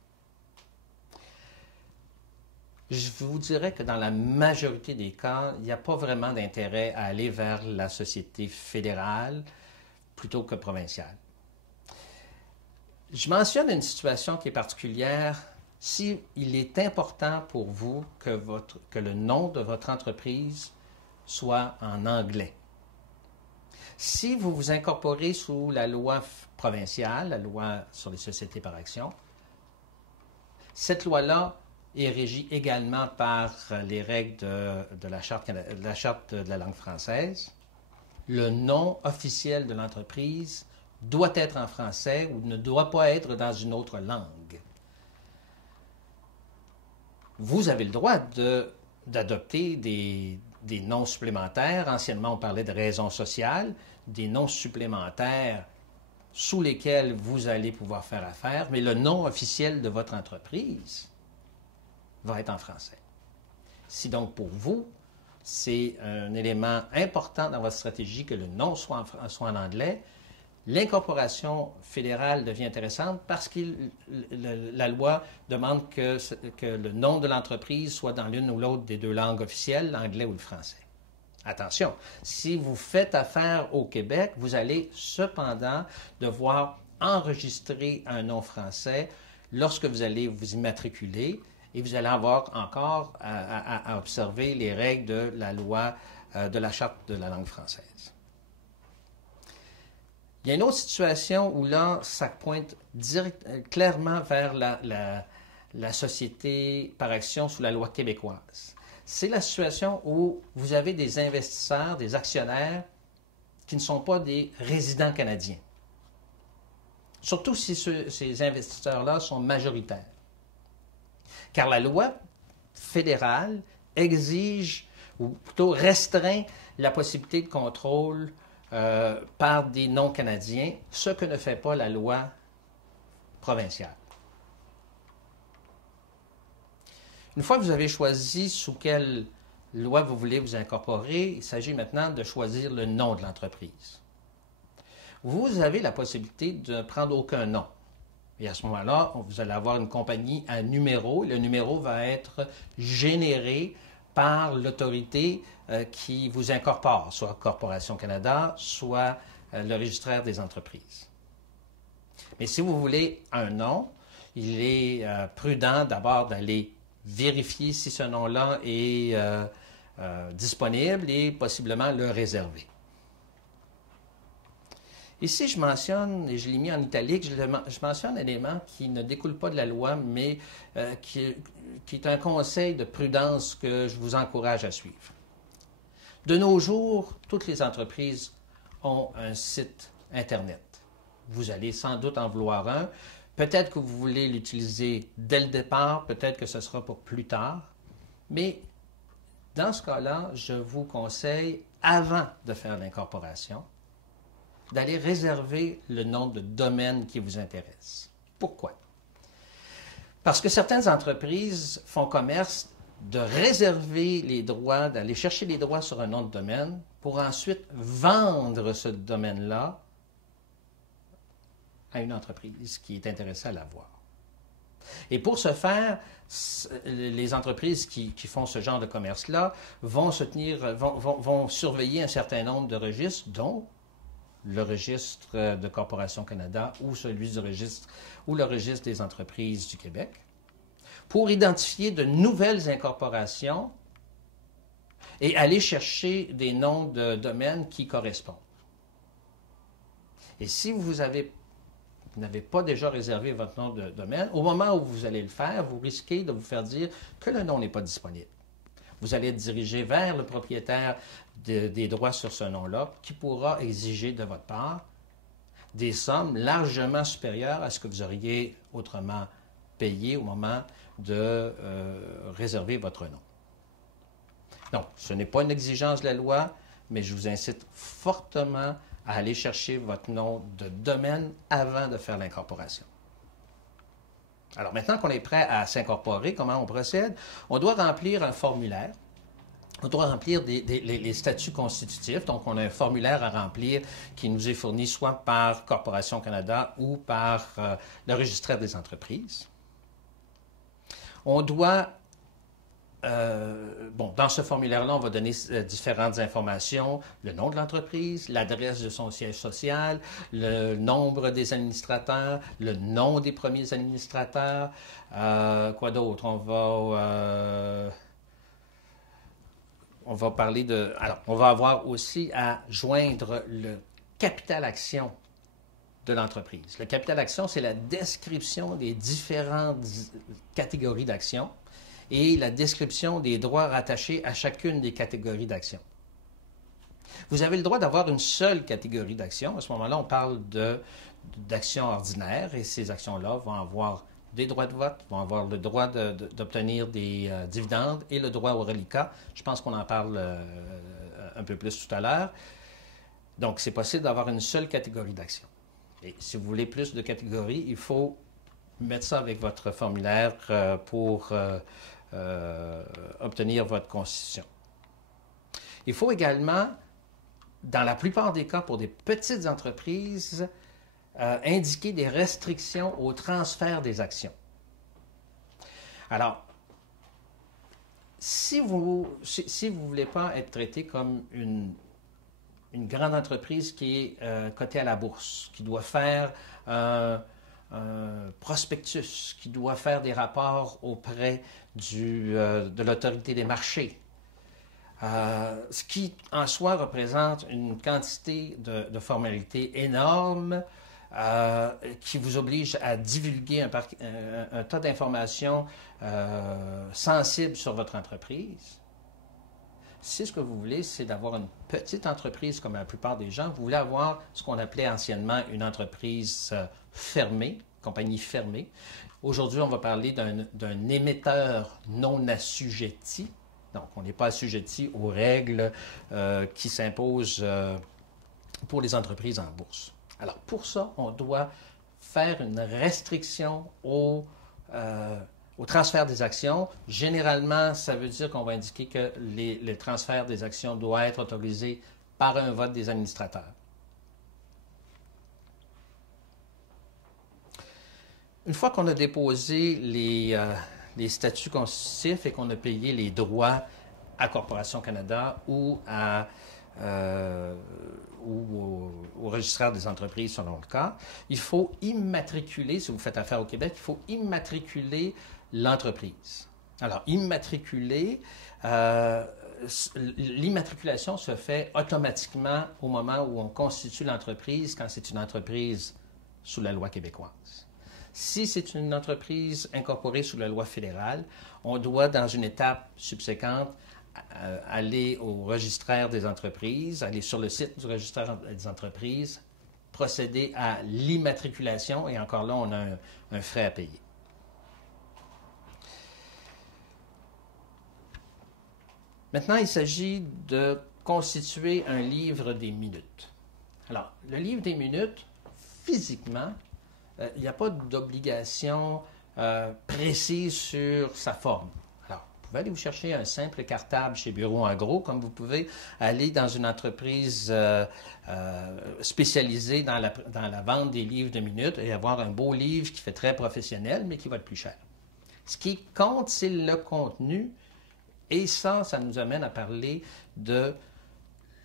Je vous dirais que dans la majorité des cas, il n'y a pas vraiment d'intérêt à aller vers la société fédérale plutôt que provinciale. Je mentionne une situation qui est particulière si il est important pour vous que le nom de votre entreprise soit en anglais. Si vous vous incorporez sous la loi provinciale, la loi sur les sociétés par action, cette loi-là est régie également par les règles de la charte de la langue française. Le nom officiel de l'entreprise doit être en français ou ne doit pas être dans une autre langue. Vous avez le droit d'adopter des noms supplémentaires. Anciennement, on parlait de raisons sociales, des noms supplémentaires sous lesquels vous allez pouvoir faire affaire, mais le nom officiel de votre entreprise va être en français. Si donc pour vous, c'est un élément important dans votre stratégie que le nom soit en anglais, l'incorporation fédérale devient intéressante parce que la loi demande que le nom de l'entreprise soit dans l'une ou l'autre des deux langues officielles, l'anglais ou le français. Attention, si vous faites affaire au Québec, vous allez cependant devoir enregistrer un nom français lorsque vous allez vous immatriculer et vous allez avoir encore à observer les règles de la loi de la Charte de la langue française. Il y a une autre situation où là, ça pointe clairement vers la société par action sous la loi québécoise. C'est la situation où vous avez des investisseurs, des actionnaires qui ne sont pas des résidents canadiens. Surtout si ces investisseurs-là sont majoritaires. Car la loi fédérale exige, ou plutôt restreint, la possibilité de contrôle par des non-canadiens, ce que ne fait pas la loi provinciale. Une fois que vous avez choisi sous quelle loi vous voulez vous incorporer, il s'agit maintenant de choisir le nom de l'entreprise. Vous avez la possibilité de ne prendre aucun nom. Et à ce moment-là, vous allez avoir une compagnie à numéro. Le numéro va être généré par l'autorité qui vous incorpore, soit Corporation Canada, soit le registraire des entreprises. Mais si vous voulez un nom, il est prudent d'abord d'aller vérifier si ce nom-là est disponible et possiblement le réserver. Ici, je mentionne, et je l'ai mis en italique, je mentionne un élément qui ne découle pas de la loi, mais qui est un conseil de prudence que je vous encourage à suivre. De nos jours, toutes les entreprises ont un site Internet. Vous allez sans doute en vouloir un. Peut-être que vous voulez l'utiliser dès le départ, peut-être que ce sera pour plus tard. Mais dans ce cas-là, je vous conseille, avant de faire l'incorporation, d'aller réserver le nom de domaine qui vous intéresse. Pourquoi? Parce que certaines entreprises font commerce de réserver les droits, d'aller chercher les droits sur un nom de domaine pour ensuite vendre ce domaine-là à une entreprise qui est intéressée à l'avoir. Et pour ce faire, les entreprises qui font ce genre de commerce-là vont surveiller un certain nombre de registres, dont le registre de Corporation Canada ou celui du registre ou le registre des entreprises du Québec, pour identifier de nouvelles incorporations et aller chercher des noms de domaines qui correspondent. Et si vous n'avez pas déjà réservé votre nom de domaine, au moment où vous allez le faire, vous risquez de vous faire dire que le nom n'est pas disponible. Vous allez être dirigé vers le propriétaire des droits sur ce nom-là, qui pourra exiger de votre part des sommes largement supérieures à ce que vous auriez autrement payé au moment de réserver votre nom. Donc, ce n'est pas une exigence de la loi, mais je vous incite fortement à aller chercher votre nom de domaine avant de faire l'incorporation. Alors, maintenant qu'on est prêt à s'incorporer, comment on procède? On doit remplir un formulaire. On doit remplir les statuts constitutifs. Donc, on a un formulaire à remplir qui nous est fourni soit par Corporation Canada ou par le registraire des entreprises. On doit, dans ce formulaire-là, on va donner différentes informations, le nom de l'entreprise, l'adresse de son siège social, le nombre des administrateurs, le nom des premiers administrateurs, quoi d'autre? On va parler de... Alors, on va avoir aussi à joindre le capital action de l'entreprise. Le capital action, c'est la description des différentes catégories d'actions et la description des droits rattachés à chacune des catégories d'actions. Vous avez le droit d'avoir une seule catégorie d'actions. À ce moment-là, on parle d'actions ordinaires et ces actions-là vont avoir des droits de vote, vont avoir le droit d'obtenir des dividendes et le droit au reliquat. Je pense qu'on en parle un peu plus tout à l'heure. Donc, c'est possible d'avoir une seule catégorie d'actions. Et si vous voulez plus de catégories, il faut mettre ça avec votre formulaire pour obtenir votre constitution. Il faut également, dans la plupart des cas, pour des petites entreprises, indiquer des restrictions au transfert des actions. Alors, si vous ne voulez pas être traité comme une grande entreprise qui est cotée à la bourse, qui doit faire un prospectus, qui doit faire des rapports auprès de l'autorité des marchés, ce qui en soi représente une quantité de formalités énormes, qui vous oblige à divulguer un tas d'informations sensibles sur votre entreprise. Si ce que vous voulez, c'est d'avoir une petite entreprise comme la plupart des gens, vous voulez avoir ce qu'on appelait anciennement une entreprise fermée, compagnie fermée. Aujourd'hui, on va parler d'un émetteur non assujetti. Donc, on n'est pas assujetti aux règles qui s'imposent pour les entreprises en bourse. Alors, pour ça, on doit faire une restriction au transfert des actions. Généralement, ça veut dire qu'on va indiquer que le transfert des actions doit être autorisé par un vote des administrateurs. Une fois qu'on a déposé les statuts constitutifs et qu'on a payé les droits à Corporation Canada ou au registraire des entreprises selon le cas, il faut immatriculer, si vous faites affaire au Québec, il faut immatriculer l'entreprise. Alors, l'immatriculation se fait automatiquement au moment où on constitue l'entreprise, quand c'est une entreprise sous la loi québécoise. Si c'est une entreprise incorporée sous la loi fédérale, on doit, dans une étape subséquente, aller au registraire des entreprises, aller sur le site du registraire des entreprises, procéder à l'immatriculation, et encore là, on a un frais à payer. Maintenant, il s'agit de constituer un livre des minutes. Alors, le livre des minutes, physiquement, il n'y a pas d'obligation précise sur sa forme. Alors, vous pouvez aller vous chercher un simple cartable chez Bureau en gros, comme vous pouvez aller dans une entreprise spécialisée dans la vente des livres de minutes et avoir un beau livre qui fait très professionnel, mais qui va être plus cher. Ce qui compte, c'est le contenu, et ça nous amène à parler de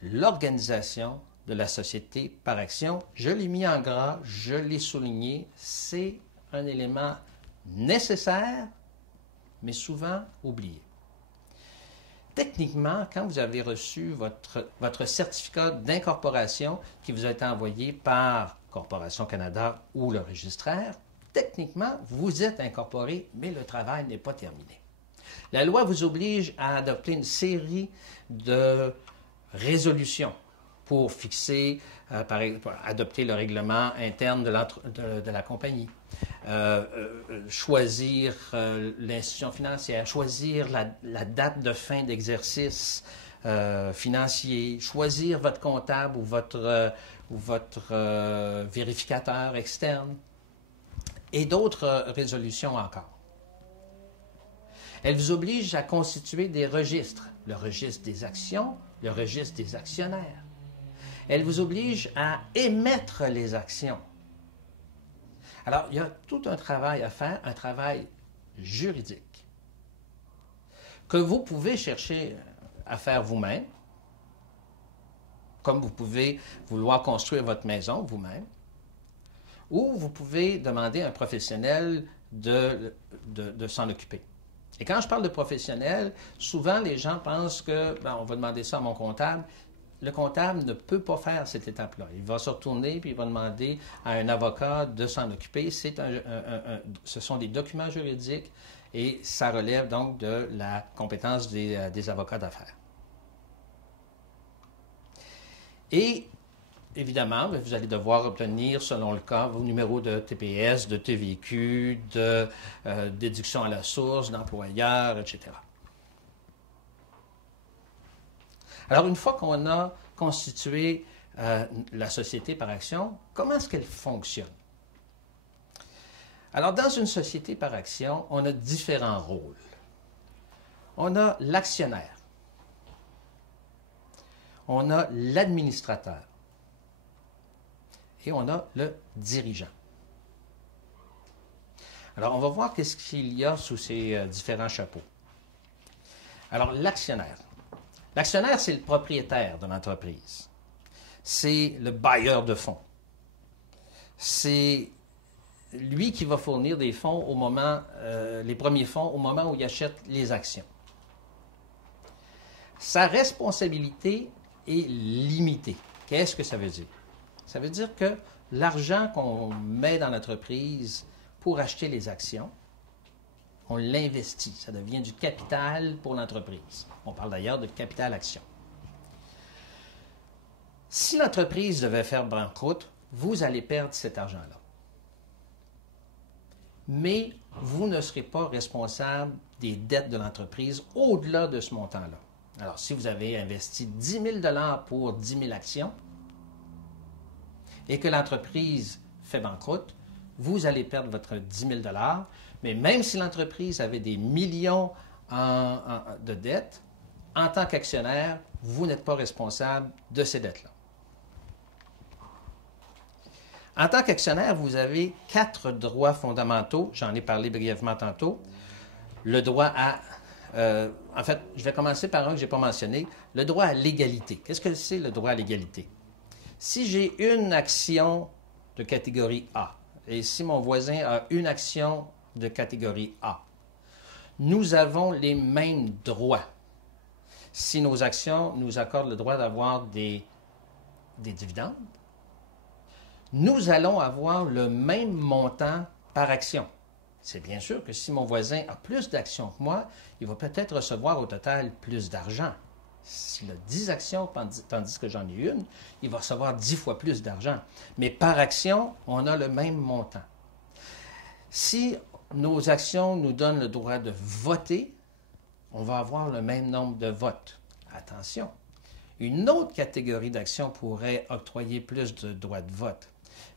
l'organisation de la société par action. Je l'ai mis en gras, je l'ai souligné, c'est un élément nécessaire, mais souvent oublié. Techniquement, quand vous avez reçu votre certificat d'incorporation qui vous a été envoyé par Corporation Canada ou le registraire, techniquement, vous êtes incorporé, mais le travail n'est pas terminé. La loi vous oblige à adopter une série de résolutions pour fixer, pour adopter le règlement interne de la compagnie, choisir l'institution financière, choisir la date de fin d'exercice financier, choisir votre comptable ou votre vérificateur externe et d'autres résolutions encore. Elle vous oblige à constituer des registres, le registre des actions, le registre des actionnaires. Elle vous oblige à émettre les actions. Alors, il y a tout un travail à faire, un travail juridique, que vous pouvez chercher à faire vous-même, comme vous pouvez vouloir construire votre maison vous-même, ou vous pouvez demander à un professionnel de s'en occuper. Et quand je parle de professionnel, souvent les gens pensent que, on va demander ça à mon comptable. Le comptable ne peut pas faire cette étape-là. Il va se retourner puis il va demander à un avocat de s'en occuper. Ce sont des documents juridiques et ça relève donc de la compétence des avocats d'affaires. Et évidemment, vous allez devoir obtenir, selon le cas, vos numéros de TPS, de TVQ, de déduction à la source, d'employeur, etc. Alors, une fois qu'on a constitué la société par action, comment est-ce qu'elle fonctionne? Alors, dans une société par action, on a différents rôles. On a l'actionnaire. On a l'administrateur. Et on a le dirigeant. Alors, on va voir qu'est-ce qu'il y a sous ces différents chapeaux. Alors, l'actionnaire. L'actionnaire, c'est le propriétaire de l'entreprise. C'est le bailleur de fonds. C'est lui qui va fournir des fonds au moment, les premiers fonds au moment où il achète les actions. Sa responsabilité est limitée. Qu'est-ce que ça veut dire? Ça veut dire que l'argent qu'on met dans l'entreprise pour acheter les actions, on l'investit. Ça devient du capital pour l'entreprise. On parle d'ailleurs de capital action. Si l'entreprise devait faire banqueroute, vous allez perdre cet argent-là. Mais vous ne serez pas responsable des dettes de l'entreprise au-delà de ce montant-là. Alors, si vous avez investi 10 000 $ pour 10 000 actions et que l'entreprise fait banqueroute, vous allez perdre votre 10 000 $, mais même si l'entreprise avait des millions de dettes, en tant qu'actionnaire, vous n'êtes pas responsable de ces dettes-là. En tant qu'actionnaire, vous avez 4 droits fondamentaux. J'en ai parlé brièvement tantôt. Le droit à... en fait, je vais commencer par un que je n'ai pas mentionné. Le droit à l'égalité. Qu'est-ce que c'est le droit à l'égalité? Si j'ai une action de catégorie A et si mon voisin a une action de catégorie A, nous avons les mêmes droits. Si nos actions nous accordent le droit d'avoir des dividendes, nous allons avoir le même montant par action. C'est bien sûr que si mon voisin a plus d'actions que moi, il va peut-être recevoir au total plus d'argent. S'il a 10 actions tandis que j'en ai une, il va recevoir 10 fois plus d'argent. Mais par action, on a le même montant. Si nos actions nous donnent le droit de voter, on va avoir le même nombre de votes. Attention, une autre catégorie d'actions pourrait octroyer plus de droits de vote.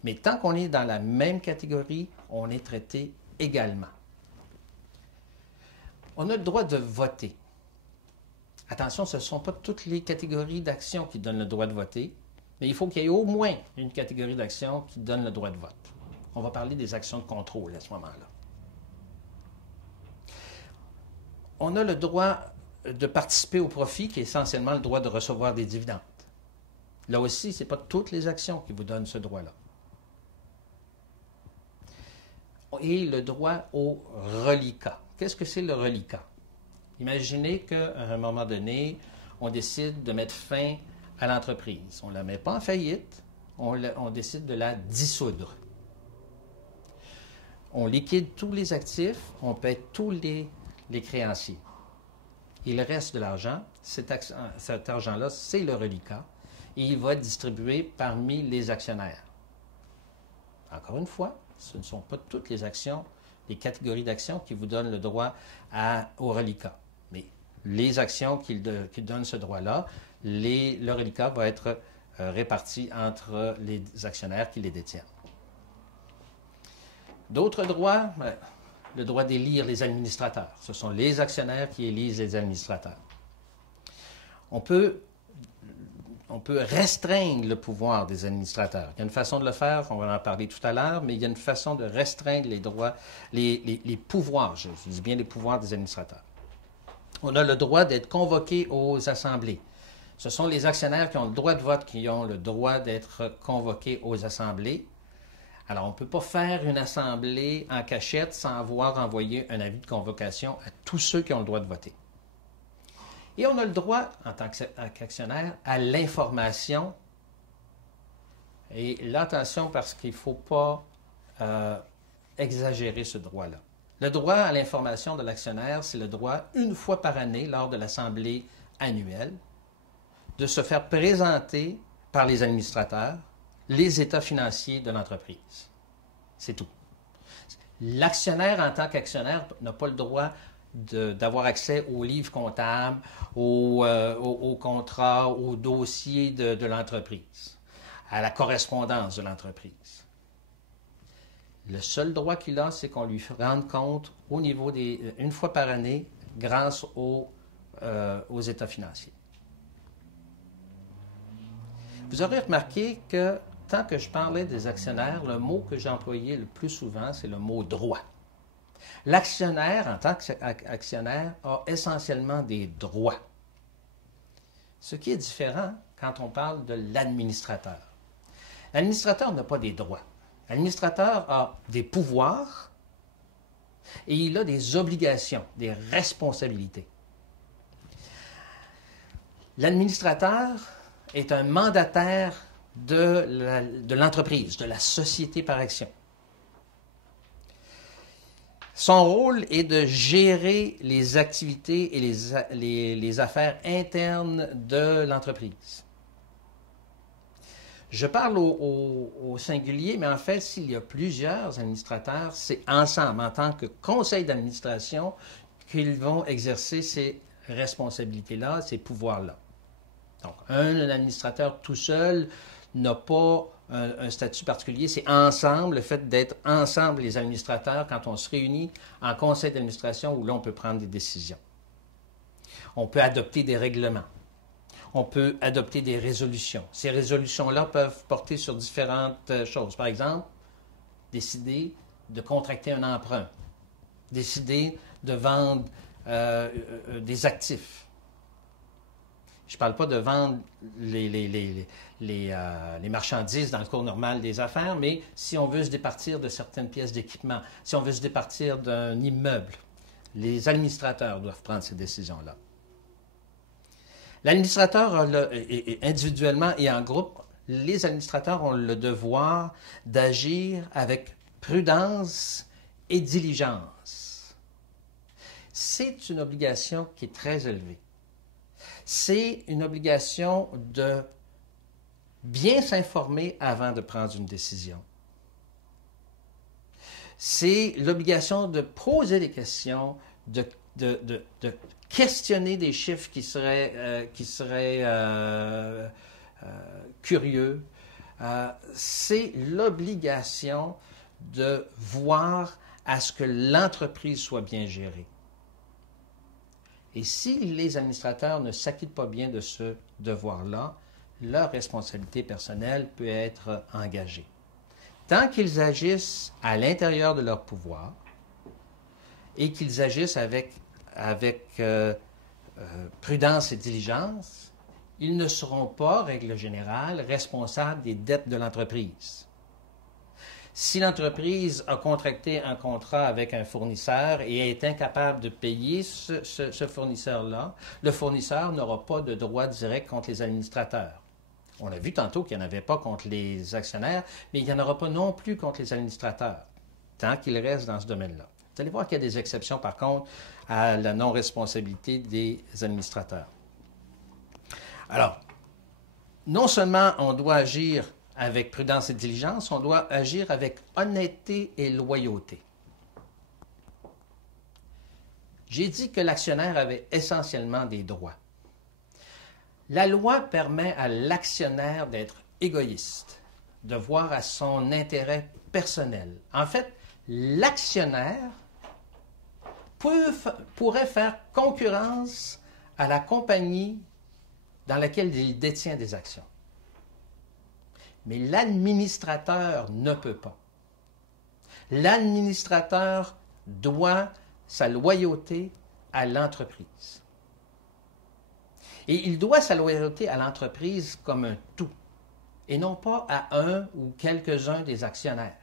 Mais tant qu'on est dans la même catégorie, on est traité également. On a le droit de voter. Attention, ce ne sont pas toutes les catégories d'actions qui donnent le droit de voter, mais il faut qu'il y ait au moins une catégorie d'actions qui donne le droit de vote. On va parler des actions de contrôle à ce moment-là. On a le droit de participer au profit, qui est essentiellement le droit de recevoir des dividendes. Là aussi, ce n'est pas toutes les actions qui vous donnent ce droit-là. Et le droit au reliquat. Qu'est-ce que c'est le reliquat? Imaginez qu'à un moment donné, on décide de mettre fin à l'entreprise. On ne la met pas en faillite, on décide de la dissoudre. On liquide tous les actifs, on paie tous les créanciers. Il reste de l'argent. Cet argent-là, c'est le reliquat. Et il va être distribué parmi les actionnaires. Encore une fois, ce ne sont pas toutes les actions, les catégories d'actions qui vous donnent le droit au reliquat. Mais les actions qui donnent ce droit-là, le reliquat va être réparti entre les actionnaires qui les détiennent. D'autres droits, le droit d'élire les administrateurs. Ce sont les actionnaires qui élisent les administrateurs. On peut restreindre le pouvoir des administrateurs. Il y a une façon de le faire, on va en parler tout à l'heure, mais il y a une façon de restreindre les droits, les pouvoirs, je dis bien les pouvoirs des administrateurs. On a le droit d'être convoqué aux assemblées. Ce sont les actionnaires qui ont le droit de vote qui ont le droit d'être convoqués aux assemblées. Alors, on ne peut pas faire une assemblée en cachette sans avoir envoyé un avis de convocation à tous ceux qui ont le droit de voter. Et on a le droit, en tant qu'actionnaire, à l'information. Et là, attention, parce qu'il ne faut pas exagérer ce droit-là. Le droit à l'information de l'actionnaire, c'est le droit, une fois par année, lors de l'assemblée annuelle, de se faire présenter par les administrateurs les états financiers de l'entreprise. C'est tout. L'actionnaire, en tant qu'actionnaire, n'a pas le droit d'avoir accès aux livres comptables, aux contrats, aux dossiers de l'entreprise, à la correspondance de l'entreprise. Le seul droit qu'il a, c'est qu'on lui rende compte au niveau une fois par année grâce aux états financiers. Vous aurez remarqué que tant que je parlais des actionnaires, le mot que j'ai employé le plus souvent, c'est le mot droit. L'actionnaire, en tant qu'actionnaire, a essentiellement des droits. Ce qui est différent quand on parle de l'administrateur. L'administrateur n'a pas des droits. L'administrateur a des pouvoirs et il a des obligations, des responsabilités. L'administrateur est un mandataire de l'entreprise, de la société par action. Son rôle est de gérer les activités et les affaires internes de l'entreprise. Je parle au singulier, mais en fait, s'il y a plusieurs administrateurs, c'est ensemble, en tant que conseil d'administration, qu'ils vont exercer ces responsabilités-là, ces pouvoirs-là. Donc, un administrateur tout seul n'a pas un statut particulier. C'est ensemble, le fait d'être ensemble les administrateurs quand on se réunit en conseil d'administration où là, on peut prendre des décisions. On peut adopter des règlements. On peut adopter des résolutions. Ces résolutions-là peuvent porter sur différentes choses. Par exemple, décider de contracter un emprunt, décider de vendre des actifs. Je ne parle pas de vendre les marchandises dans le cours normal des affaires, mais si on veut se départir de certaines pièces d'équipement, si on veut se départir d'un immeuble, les administrateurs doivent prendre ces décisions-là. L'administrateur, individuellement et en groupe, les administrateurs ont le devoir d'agir avec prudence et diligence. C'est une obligation qui est très élevée. C'est une obligation de bien s'informer avant de prendre une décision. C'est l'obligation de poser des questions, de questionner des chiffres qui seraient curieux. C'est l'obligation de voir à ce que l'entreprise soit bien gérée. Et si les administrateurs ne s'acquittent pas bien de ce devoir-là, leur responsabilité personnelle peut être engagée. Tant qu'ils agissent à l'intérieur de leur pouvoir et qu'ils agissent avec prudence et diligence, ils ne seront pas, règle générale, responsables des dettes de l'entreprise. Si l'entreprise a contracté un contrat avec un fournisseur et est incapable de payer ce fournisseur-là, le fournisseur n'aura pas de droit direct contre les administrateurs. On a vu tantôt qu'il n'y en avait pas contre les actionnaires, mais il n'y en aura pas non plus contre les administrateurs, tant qu'il reste dans ce domaine-là. Vous allez voir qu'il y a des exceptions, par contre, à la non-responsabilité des administrateurs. Alors, non seulement on doit agir avec prudence et diligence, on doit agir avec honnêteté et loyauté. J'ai dit que l'actionnaire avait essentiellement des droits. La loi permet à l'actionnaire d'être égoïste, de voir à son intérêt personnel. En fait, l'actionnaire pourrait faire concurrence à la compagnie dans laquelle il détient des actions. Mais l'administrateur ne peut pas. L'administrateur doit sa loyauté à l'entreprise. Et il doit sa loyauté à l'entreprise comme un tout, et non pas à un ou quelques-uns des actionnaire.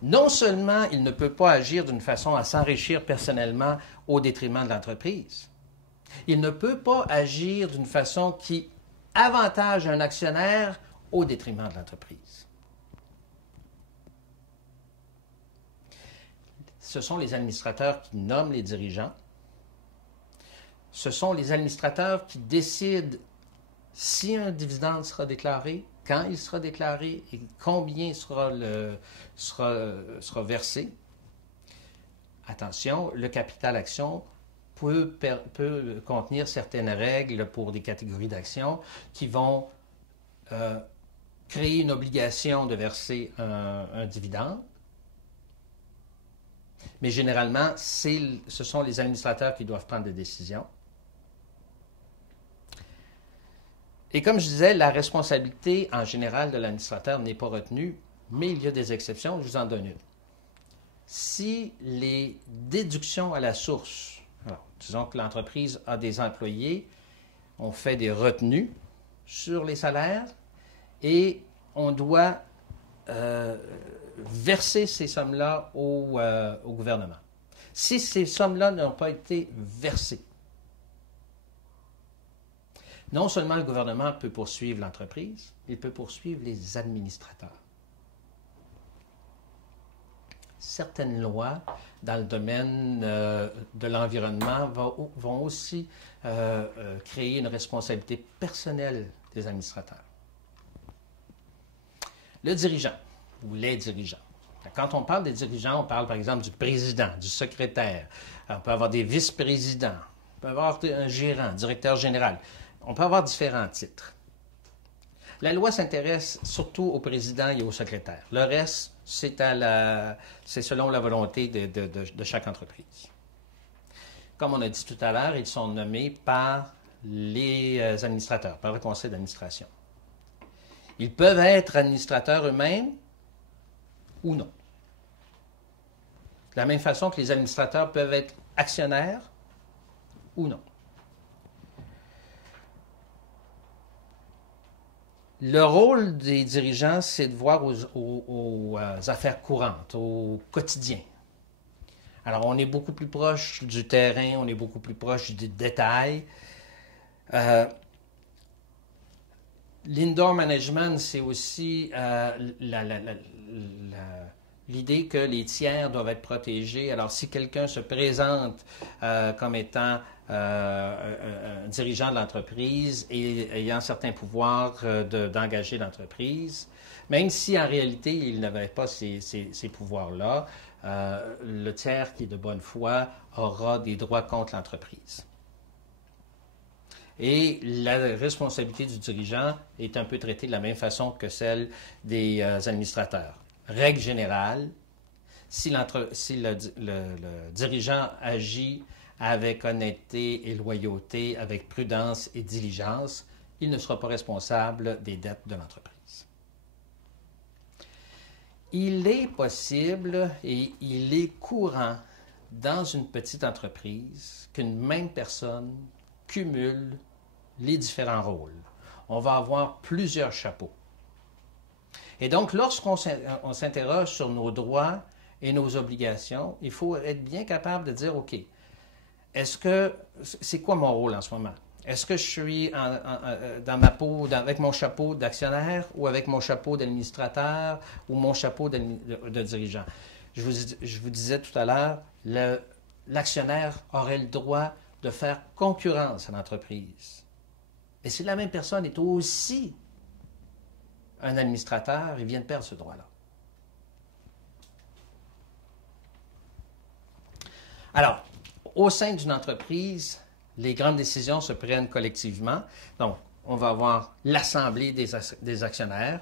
Non seulement il ne peut pas agir d'une façon à s'enrichir personnellement au détriment de l'entreprise, il ne peut pas agir d'une façon qui avantage un actionnaire au détriment de l'entreprise. Ce sont les administrateurs qui nomment les dirigeants. Ce sont les administrateurs qui décident si un dividende sera déclaré, quand il sera déclaré et combien sera versé. Attention, le capital action peut contenir certaines règles pour des catégories d'actions qui vont créer une obligation de verser un dividende. Mais généralement, ce sont les administrateurs qui doivent prendre des décisions. Et comme je disais, la responsabilité en général de l'administrateur n'est pas retenue, mais il y a des exceptions, je vous en donne une. Si les déductions à la source, alors, disons que l'entreprise a des employés, on fait des retenues sur les salaires et on doit verser ces sommes-là au gouvernement. Si ces sommes-là n'ont pas été versées, non seulement le gouvernement peut poursuivre l'entreprise, il peut poursuivre les administrateurs. Certaines lois dans le domaine de l'environnement vont aussi créer une responsabilité personnelle des administrateurs. Le dirigeant ou les dirigeants. Quand on parle des dirigeants, on parle par exemple du président, du secrétaire. Alors, on peut avoir des vice-présidents, on peut avoir un gérant, directeur général. On peut avoir différents titres. La loi s'intéresse surtout au président et au secrétaire. Le reste, c'est selon la volonté de chaque entreprise. Comme on a dit tout à l'heure, ils sont nommés par les administrateurs, par le conseil d'administration. Ils peuvent être administrateurs eux-mêmes ou non. De la même façon que les administrateurs peuvent être actionnaires ou non. Le rôle des dirigeants, c'est de voir aux affaires courantes, au quotidien. Alors, on est beaucoup plus proche du terrain, on est beaucoup plus proche du détail. L'indoor management, c'est aussi l'idée que les tiers doivent être protégés. Alors, si quelqu'un se présente comme étant un dirigeant de l'entreprise et ayant certains pouvoirs d'engager l'entreprise, même si en réalité il n'avait pas ces pouvoirs-là, le tiers qui est de bonne foi aura des droits contre l'entreprise. Et la responsabilité du dirigeant est un peu traitée de la même façon que celle des administrateurs. Règle générale, si le dirigeant agit avec honnêteté et loyauté, avec prudence et diligence, il ne sera pas responsable des dettes de l'entreprise. Il est possible et il est courant dans une petite entreprise qu'une même personne cumule les différents rôles. On va avoir plusieurs chapeaux. Et donc, lorsqu'on s'interroge sur nos droits et nos obligations, il faut être bien capable de dire, OK, c'est quoi mon rôle en ce moment? Est-ce que je suis dans ma peau, avec mon chapeau d'actionnaire ou avec mon chapeau d'administrateur ou mon chapeau de dirigeant? Je vous disais tout à l'heure, l'actionnaire aurait le droit de faire concurrence à l'entreprise. Et si la même personne est aussi un administrateur, il vient de perdre ce droit-là. Alors, au sein d'une entreprise, les grandes décisions se prennent collectivement. Donc, on va avoir l'assemblée des actionnaires,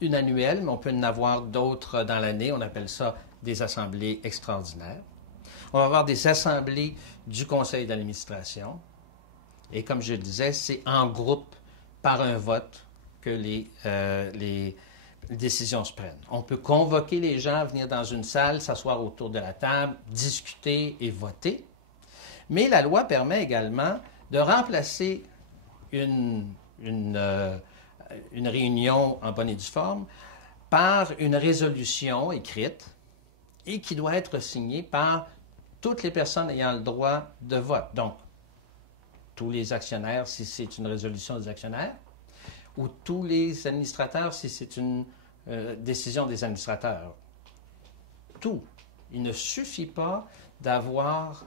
une annuelle, mais on peut en avoir d'autres dans l'année. On appelle ça des assemblées extraordinaires. On va avoir des assemblées du conseil d'administration. Et comme je le disais, c'est en groupe, par un vote, que les décisions se prennent. On peut convoquer les gens à venir dans une salle, s'asseoir autour de la table, discuter et voter. Mais la loi permet également de remplacer une réunion en bonne et due forme par une résolution écrite et qui doit être signée par toutes les personnes ayant le droit de vote. Donc, tous les actionnaires si c'est une résolution des actionnaires, ou tous les administrateurs si c'est une décision des administrateurs. Tout. Il ne suffit pas d'avoir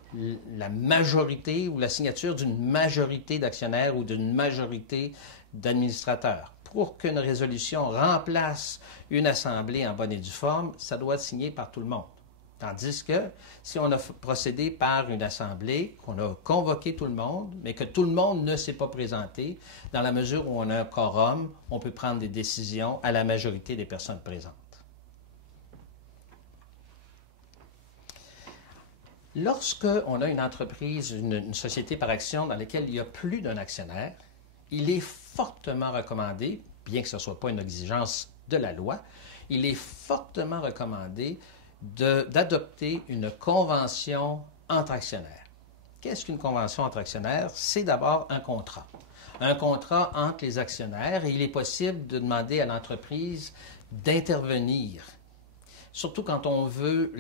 la majorité ou la signature d'une majorité d'actionnaires ou d'une majorité d'administrateurs. Pour qu'une résolution remplace une assemblée en bonne et due forme, ça doit être signé par tout le monde. Tandis que si on a procédé par une assemblée, qu'on a convoqué tout le monde, mais que tout le monde ne s'est pas présenté, dans la mesure où on a un quorum, on peut prendre des décisions à la majorité des personnes présentes. Lorsqu'on a une entreprise, une société par action dans laquelle il y a plus d'un actionnaire, il est fortement recommandé, bien que ce ne soit pas une exigence de la loi, il est fortement recommandé d'adopter une convention entre actionnaires. Qu'est-ce qu'une convention entre actionnaires? C'est d'abord un contrat. Un contrat entre les actionnaires et il est possible de demander à l'entreprise d'intervenir, surtout quand on veut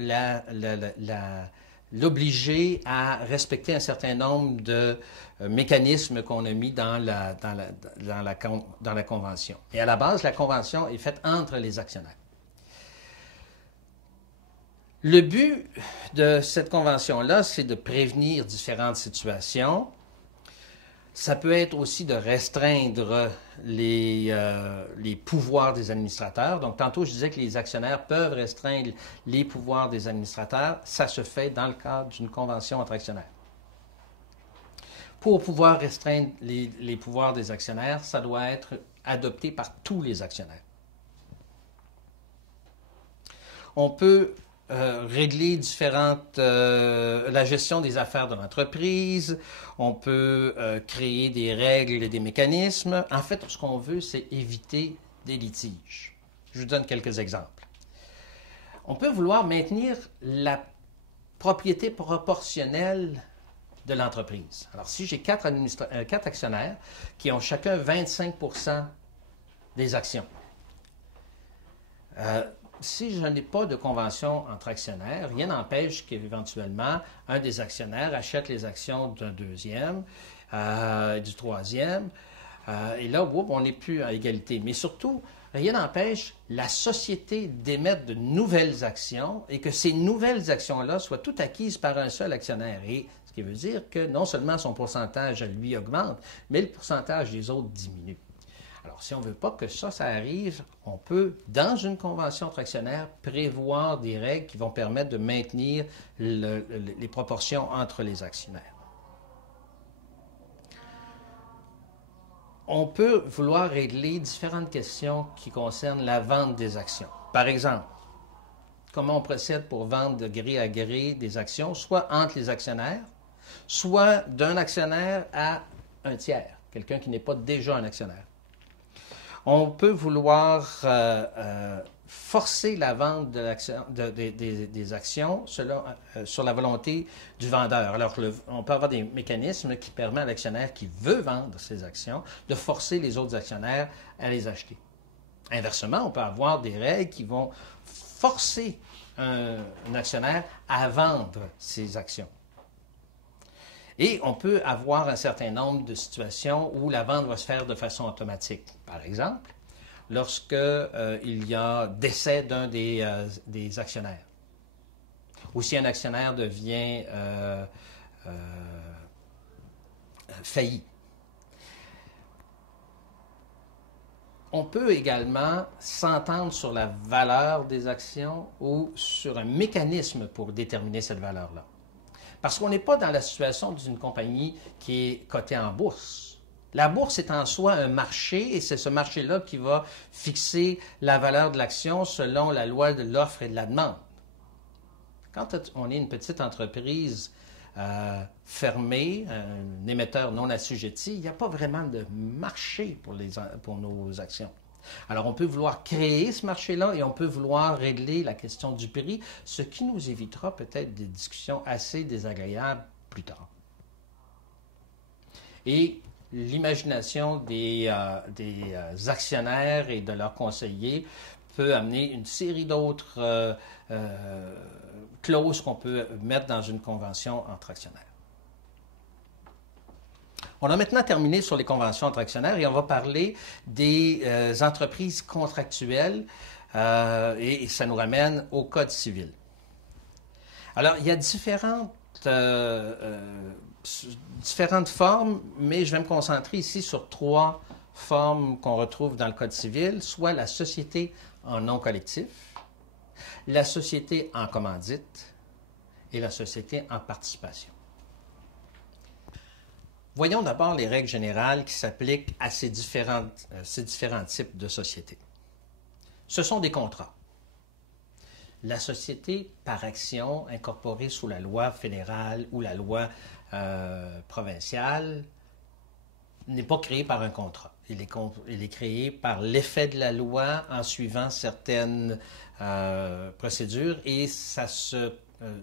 l'obliger à respecter un certain nombre de mécanismes qu'on a mis dans la convention. Et à la base, la convention est faite entre les actionnaires. Le but de cette convention-là, c'est de prévenir différentes situations. Ça peut être aussi de restreindre les pouvoirs des administrateurs. Donc, tantôt, je disais que les actionnaires peuvent restreindre les pouvoirs des administrateurs. Ça se fait dans le cadre d'une convention entre actionnaires. Pour pouvoir restreindre les pouvoirs des actionnaires, ça doit être adopté par tous les actionnaires. On peut régler la gestion des affaires de l'entreprise, on peut créer des règles et des mécanismes. En fait, ce qu'on veut, c'est éviter des litiges. Je vous donne quelques exemples. On peut vouloir maintenir la propriété proportionnelle de l'entreprise. Alors, si j'ai quatre actionnaires qui ont chacun 25% des actions, si je n'ai pas de convention entre actionnaires, rien n'empêche qu'éventuellement, un des actionnaires achète les actions d'un deuxième, du troisième, et là, on n'est plus à égalité. Mais surtout, rien n'empêche la société d'émettre de nouvelles actions et que ces nouvelles actions-là soient toutes acquises par un seul actionnaire. Et ce qui veut dire que non seulement son pourcentage, lui, augmente, mais le pourcentage des autres diminue. Alors, si on ne veut pas que ça arrive, on peut, dans une convention entre actionnaires, prévoir des règles qui vont permettre de maintenir les proportions entre les actionnaires. On peut vouloir régler différentes questions qui concernent la vente des actions. Par exemple, comment on procède pour vendre de gré à gré des actions, soit entre les actionnaires, soit d'un actionnaire à un tiers, quelqu'un qui n'est pas déjà un actionnaire. On peut vouloir forcer la vente des actions sur la volonté du vendeur. Alors, on peut avoir des mécanismes qui permettent à l'actionnaire qui veut vendre ses actions de forcer les autres actionnaires à les acheter. Inversement, on peut avoir des règles qui vont forcer un actionnaire à vendre ses actions. Et on peut avoir un certain nombre de situations où la vente va se faire de façon automatique. Par exemple, lorsque il y a décès d'un des actionnaires, ou si un actionnaire devient failli. On peut également s'entendre sur la valeur des actions ou sur un mécanisme pour déterminer cette valeur-là. Parce qu'on n'est pas dans la situation d'une compagnie qui est cotée en bourse. La bourse est en soi un marché et c'est ce marché-là qui va fixer la valeur de l'action selon la loi de l'offre et de la demande. Quand on est une petite entreprise fermée, un émetteur non assujetti, il n'y a pas vraiment de marché pour nos actions. Alors, on peut vouloir créer ce marché-là et on peut vouloir régler la question du prix, ce qui nous évitera peut-être des discussions assez désagréables plus tard. Et l'imagination des actionnaires et de leurs conseillers peut amener une série d'autres clauses qu'on peut mettre dans une convention entre actionnaires. On a maintenant terminé sur les conventions entre actionnaires et on va parler des entreprises contractuelles et ça nous ramène au Code civil. Alors, il y a différentes formes, mais je vais me concentrer ici sur 3 formes qu'on retrouve dans le Code civil, soit la société en non collectif, la société en commandite et la société en participation. Voyons d'abord les règles générales qui s'appliquent à ces différents types de sociétés. Ce sont des contrats. La société par action incorporée sous la loi fédérale ou la loi provinciale n'est pas créée par un contrat. Il est créé par l'effet de la loi en suivant certaines procédures et ça se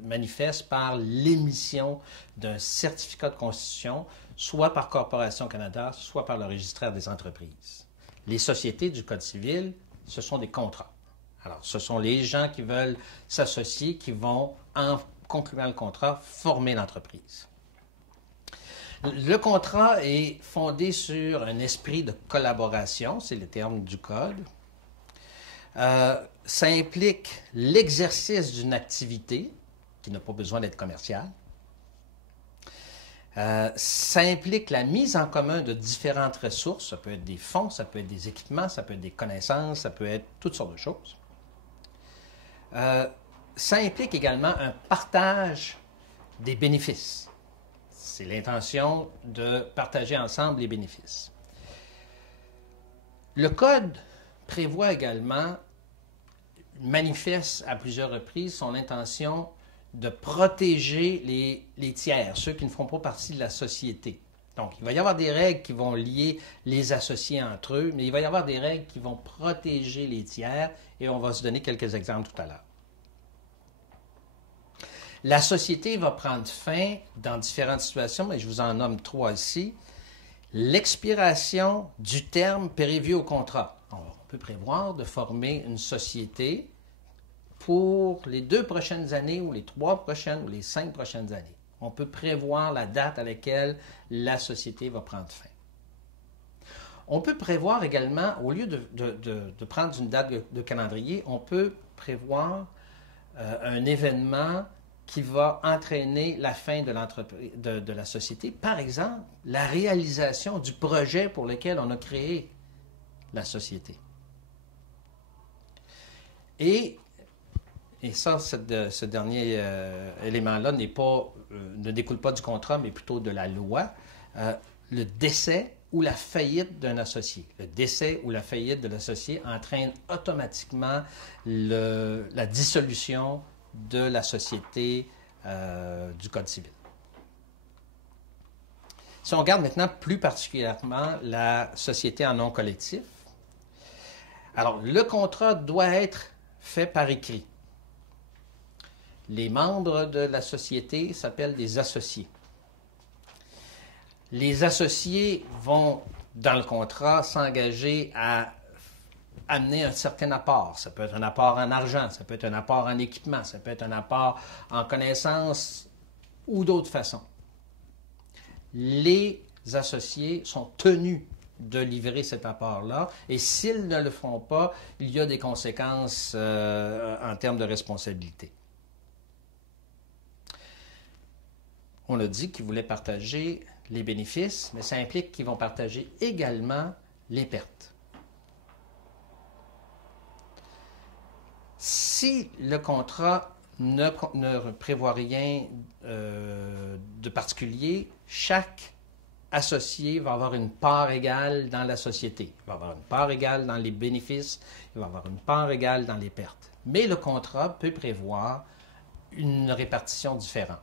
manifeste par l'émission d'un certificat de constitution, soit par Corporation Canada, soit par le registraire des entreprises. Les sociétés du Code civil, ce sont des contrats. Alors, ce sont les gens qui veulent s'associer, qui vont, en concluant le contrat, former l'entreprise. Le contrat est fondé sur un esprit de collaboration, c'est le terme du Code. Ça implique l'exercice d'une activité qui n'a pas besoin d'être commerciale. Ça implique la mise en commun de différentes ressources. Ça peut être des fonds, ça peut être des équipements, ça peut être des connaissances, ça peut être toutes sortes de choses. Ça implique également un partage des bénéfices. C'est l'intention de partager ensemble les bénéfices. Le Code prévoit également, manifeste à plusieurs reprises son intention de protéger les tiers, ceux qui ne font pas partie de la société. Donc, il va y avoir des règles qui vont lier les associés entre eux, mais il va y avoir des règles qui vont protéger les tiers, et on va se donner quelques exemples tout à l'heure. La société va prendre fin dans différentes situations, mais je vous en nomme 3 ici. L'expiration du terme prévu au contrat. On peut prévoir de former une société pour les 2 prochaines années ou les 3 prochaines ou les 5 prochaines années. On peut prévoir la date à laquelle la société va prendre fin. On peut prévoir également, au lieu de prendre une date de calendrier, on peut prévoir un événement qui va entraîner la fin de la société. Par exemple, la réalisation du projet pour lequel on a créé la société. Et ça, ce dernier élément-là ne découle pas du contrat, mais plutôt de la loi. Le décès ou la faillite d'un associé. Le décès ou la faillite de l'associé entraîne automatiquement la dissolution de la société du Code civil. Si on regarde maintenant plus particulièrement la société en non collectif, alors le contrat doit être fait par écrit. Les membres de la société s'appellent des associés. Les associés vont, dans le contrat, s'engager à amener un certain apport. Ça peut être un apport en argent, ça peut être un apport en équipement, ça peut être un apport en connaissances ou d'autres façons. Les associés sont tenus de livrer cet apport-là, et s'ils ne le font pas, il y a des conséquences en termes de responsabilité. On a dit qu'ils voulaient partager les bénéfices, mais ça implique qu'ils vont partager également les pertes. Si le contrat ne prévoit rien de particulier, chaque associé va avoir une part égale dans la société. Il va avoir une part égale dans les bénéfices, il va avoir une part égale dans les pertes. Mais le contrat peut prévoir une répartition différente.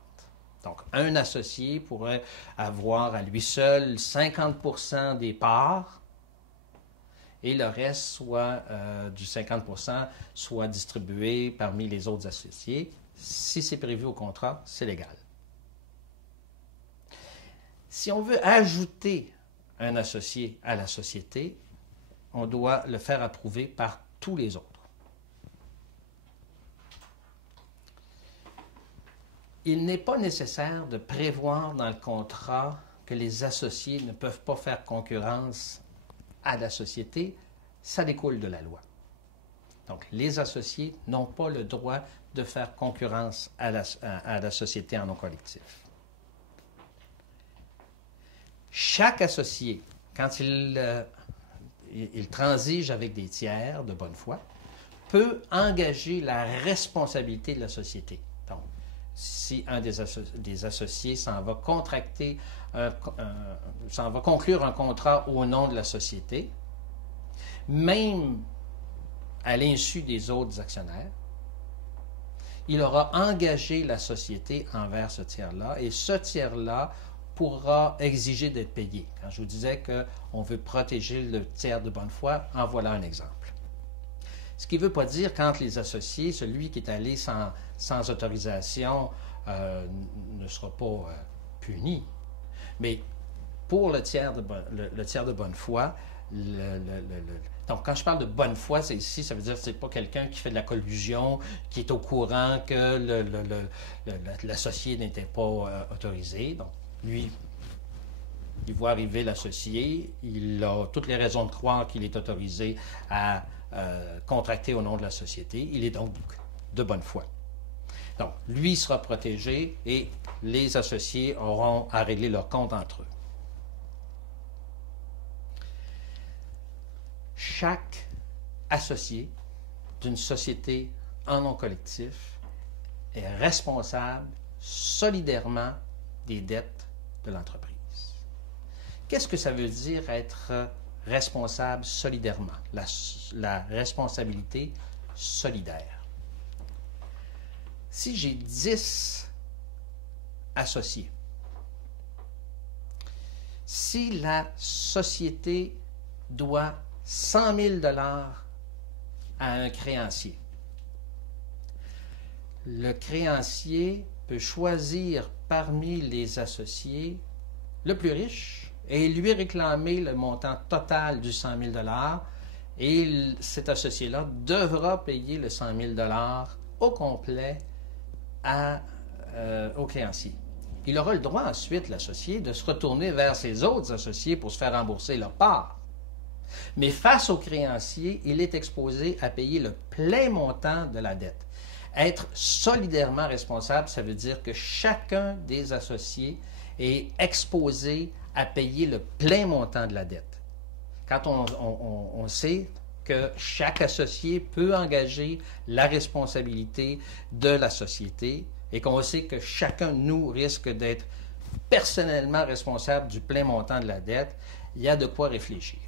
Donc, un associé pourrait avoir à lui seul 50% des parts et le reste, soit du 50%, soit distribué parmi les autres associés. Si c'est prévu au contrat, c'est légal. Si on veut ajouter un associé à la société, on doit le faire approuver par tous les autres. Il n'est pas nécessaire de prévoir dans le contrat que les associés ne peuvent pas faire concurrence à la société. Ça découle de la loi. Donc, les associés n'ont pas le droit de faire concurrence à la société en nom collectif. Chaque associé, quand il transige avec des tiers de bonne foi, peut engager la responsabilité de la société. Donc, si un des associés s'en va conclure un contrat au nom de la société, même à l'insu des autres actionnaires, il aura engagé la société envers ce tiers-là, et ce tiers-là pourra exiger d'être payé. Quand je vous disais qu'on veut protéger le tiers de bonne foi, en voilà un exemple. Ce qui ne veut pas dire quand les associés, celui qui est allé sans autorisation ne sera pas puni. Mais pour le tiers de bonne foi, donc quand je parle de bonne foi, c'est ici, ça veut dire que ce n'est pas quelqu'un qui fait de la collusion, qui est au courant que l'associé n'était pas autorisé. Donc, lui, il voit arriver l'associé, il a toutes les raisons de croire qu'il est autorisé à contracter au nom de la société. Il est donc de bonne foi. Donc, lui sera protégé et les associés auront à régler leur compte entre eux. Chaque associé d'une société en nom collectif est responsable solidairement des dettes de l'entreprise. Qu'est-ce que ça veut dire être responsable solidairement? La responsabilité solidaire. Si j'ai 10 associés, si la société doit 100 000 $ à un créancier, le créancier peut choisir parmi les associés le plus riche et lui réclamer le montant total du 100 000 $ et cet associé-là devra payer le 100 000 $ au complet au créancier. Il aura le droit ensuite, l'associé, de se retourner vers ses autres associés pour se faire rembourser leur part. Mais face au créancier, il est exposé à payer le plein montant de la dette. Être solidairement responsable, ça veut dire que chacun des associés est exposé à payer le plein montant de la dette. Quand on sait que chaque associé peut engager la responsabilité de la société et qu'on sait que chacun de nous risque d'être personnellement responsable du plein montant de la dette, il y a de quoi réfléchir.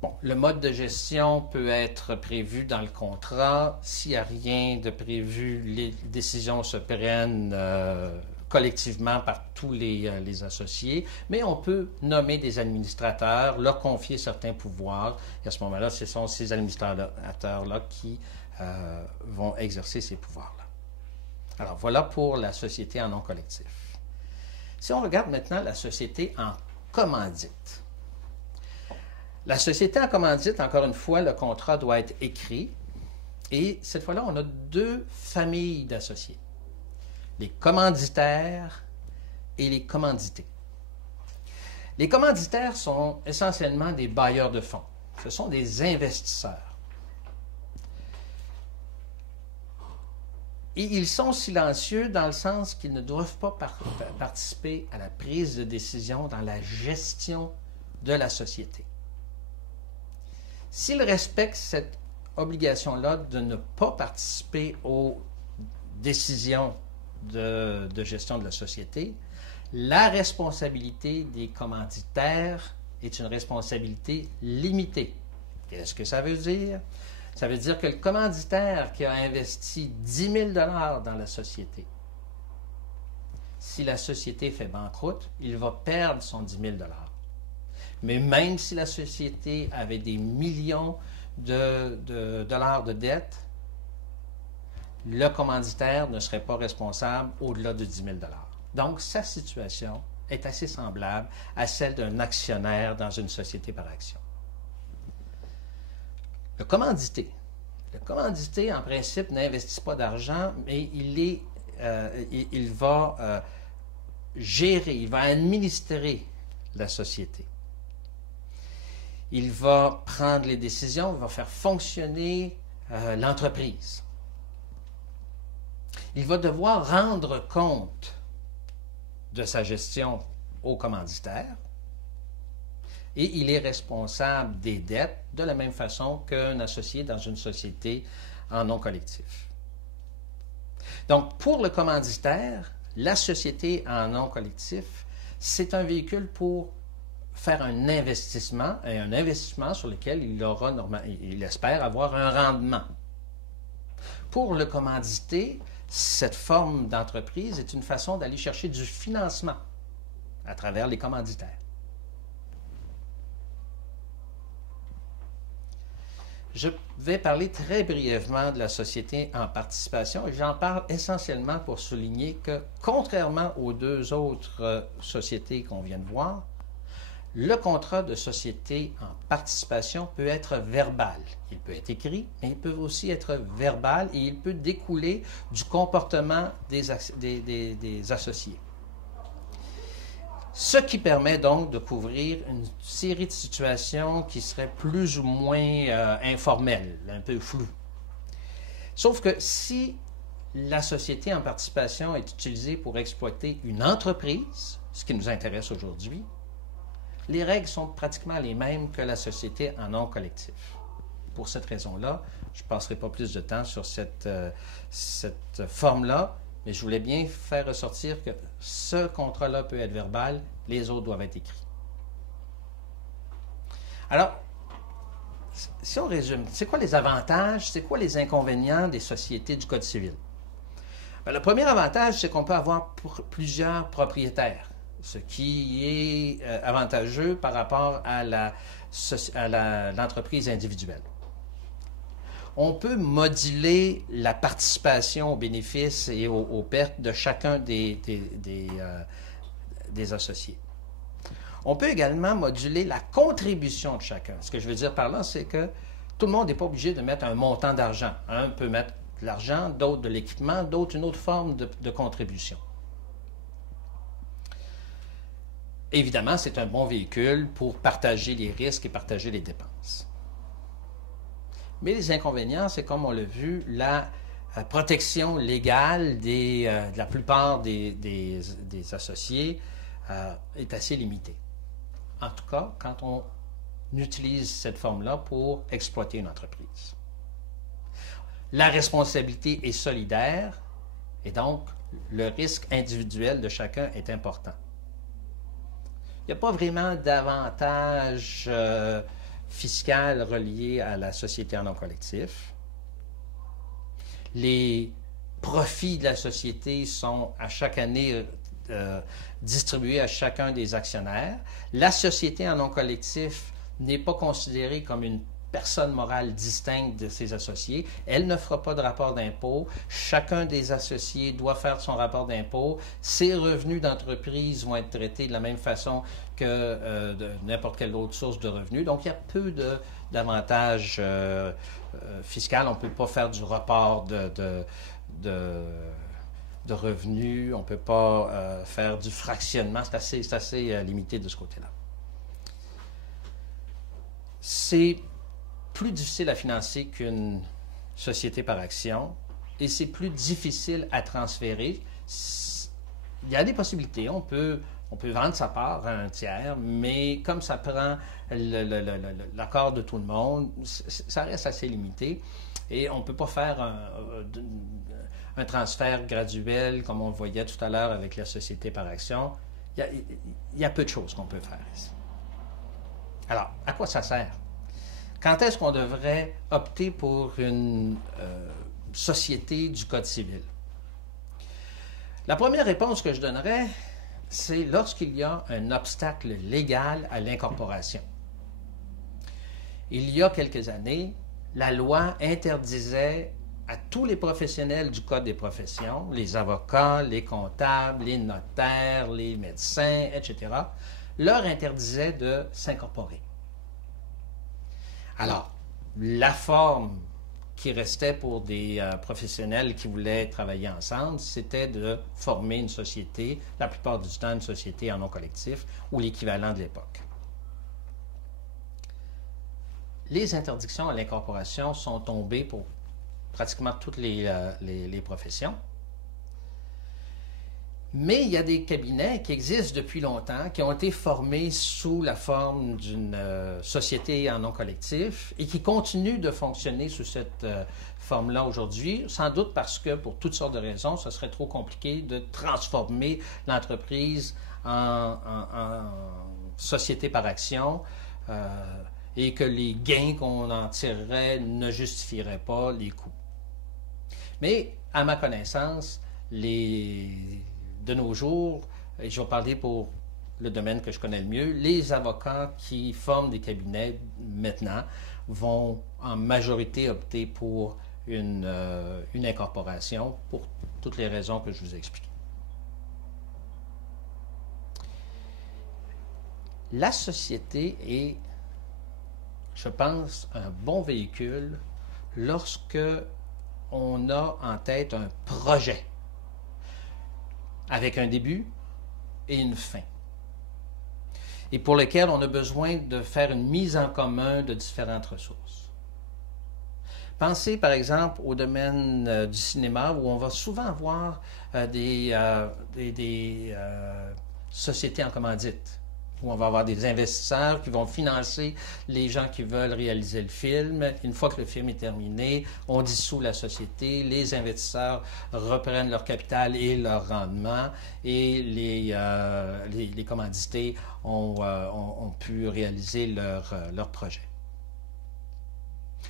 Bon, le mode de gestion peut être prévu dans le contrat. S'il n'y a rien de prévu, les décisions se prennent collectivement par tous les associés, mais on peut nommer des administrateurs, leur confier certains pouvoirs, et à ce moment-là, ce sont ces administrateurs-là qui vont exercer ces pouvoirs-là. Alors, voilà pour la société en nom collectif. Si on regarde maintenant la société en commandite. La société en commandite, encore une fois, le contrat doit être écrit, et cette fois-là, on a deux familles d'associés. Les commanditaires et les commandités. Les commanditaires sont essentiellement des bailleurs de fonds. Ce sont des investisseurs. Et ils sont silencieux dans le sens qu'ils ne doivent pas participer à la prise de décision dans la gestion de la société. S'ils respectent cette obligation-là de ne pas participer aux décisions de gestion de la société, la responsabilité des commanditaires est une responsabilité limitée. Qu'est-ce que ça veut dire? Ça veut dire que le commanditaire qui a investi 10 000 $ dans la société, si la société fait banqueroute, il va perdre son 10 000 $. Mais même si la société avait des millions de dollars de dettes, le commanditaire ne serait pas responsable au-delà de 10 000 $. Donc, sa situation est assez semblable à celle d'un actionnaire dans une société par action. Le commandité. Le commandité, en principe, n'investit pas d'argent, mais il va gérer, il va administrer la société. Il va prendre les décisions, il va faire fonctionner l'entreprise. Il va devoir rendre compte de sa gestion au commanditaire et il est responsable des dettes de la même façon qu'un associé dans une société en non collectif. Donc, pour le commanditaire, la société en non collectif, c'est un véhicule pour faire un investissement, et un investissement sur lequel il espère avoir un rendement. Pour le commandité, cette forme d'entreprise est une façon d'aller chercher du financement à travers les commanditaires. Je vais parler très brièvement de la société en participation et j'en parle essentiellement pour souligner que, contrairement aux deux autres sociétés qu'on vient de voir, le contrat de société en participation peut être verbal. Il peut être écrit, mais il peut aussi être verbal et il peut découler du comportement des associés. Ce qui permet donc de couvrir une série de situations qui seraient plus ou moins informelles, un peu floues. Sauf que si la société en participation est utilisée pour exploiter une entreprise, ce qui nous intéresse aujourd'hui, les règles sont pratiquement les mêmes que la société en non collectif. Pour cette raison-là, je ne passerai pas plus de temps sur cette forme-là, mais je voulais bien faire ressortir que ce contrat-là peut être verbal, les autres doivent être écrits. Alors, si on résume, c'est quoi les avantages, c'est quoi les inconvénients des sociétés du Code civil? Bien, le premier avantage, c'est qu'on peut avoir plusieurs propriétaires, ce qui est avantageux par rapport à l'entreprise individuelle. On peut moduler la participation aux bénéfices et aux pertes de chacun des associés. On peut également moduler la contribution de chacun. Ce que je veux dire par là, c'est que tout le monde n'est pas obligé de mettre un montant d'argent. Un peut mettre de l'argent, d'autres de l'équipement, d'autres une autre forme de contribution. Évidemment, c'est un bon véhicule pour partager les risques et partager les dépenses. Mais les inconvénients, c'est comme on l'a vu, la protection légale de la plupart des associés est assez limitée. En tout cas, quand on utilise cette forme-là pour exploiter une entreprise. La responsabilité est solidaire et donc le risque individuel de chacun est important. Il n'y a pas vraiment d'avantage fiscal relié à la société en non collectif. Les profits de la société sont à chaque année distribuées à chacun des actionnaires. La société en nom collectif n'est pas considérée comme une personne morale distincte de ses associés. Elle ne fera pas de rapport d'impôt. Chacun des associés doit faire son rapport d'impôt. Ses revenus d'entreprise vont être traités de la même façon que de n'importe quelle autre source de revenus. Donc, il y a peu d'avantages fiscaux. On ne peut pas faire du report de revenus. On ne peut pas faire du fractionnement. C'est assez limité de ce côté-là. C'est plus difficile à financer qu'une société par action et c'est plus difficile à transférer. Il y a des possibilités. On peut vendre sa part à un tiers, mais comme ça prend l'accord de tout le monde, ça reste assez limité et on ne peut pas faire un transfert graduel comme on le voyait tout à l'heure avec la société par action. Il y a peu de choses qu'on peut faire ici. Alors, à quoi ça sert? Quand est-ce qu'on devrait opter pour une société du Code civil? La première réponse que je donnerais, c'est lorsqu'il y a un obstacle légal à l'incorporation. Il y a quelques années, la loi interdisait à tous les professionnels du Code des professions, les avocats, les comptables, les notaires, les médecins, etc., leur interdisait de s'incorporer. Alors, la forme qui restait pour des professionnels qui voulaient travailler ensemble, c'était de former une société, la plupart du temps une société en nom collectif ou l'équivalent de l'époque. Les interdictions à l'incorporation sont tombées pour pratiquement toutes les professions. Mais il y a des cabinets qui existent depuis longtemps, qui ont été formés sous la forme d'une société en nom collectif et qui continuent de fonctionner sous cette forme-là aujourd'hui, sans doute parce que, pour toutes sortes de raisons, ce serait trop compliqué de transformer l'entreprise en société par action et que les gains qu'on en tirerait ne justifieraient pas les coûts. Mais, à ma connaissance, de nos jours, et je vais parler pour le domaine que je connais le mieux, les avocats qui forment des cabinets maintenant vont en majorité opter pour une incorporation pour toutes les raisons que je vous ai expliquées. La société est, je pense, un bon véhicule lorsque on a en tête un projet avec un début et une fin, et pour lequel on a besoin de faire une mise en commun de différentes ressources. Pensez par exemple au domaine du cinéma où on va souvent voir des sociétés en commandite, où on va avoir des investisseurs qui vont financer les gens qui veulent réaliser le film. Une fois que le film est terminé, on dissout la société, les investisseurs reprennent leur capital et leur rendement, et les commandités ont pu réaliser leur projet.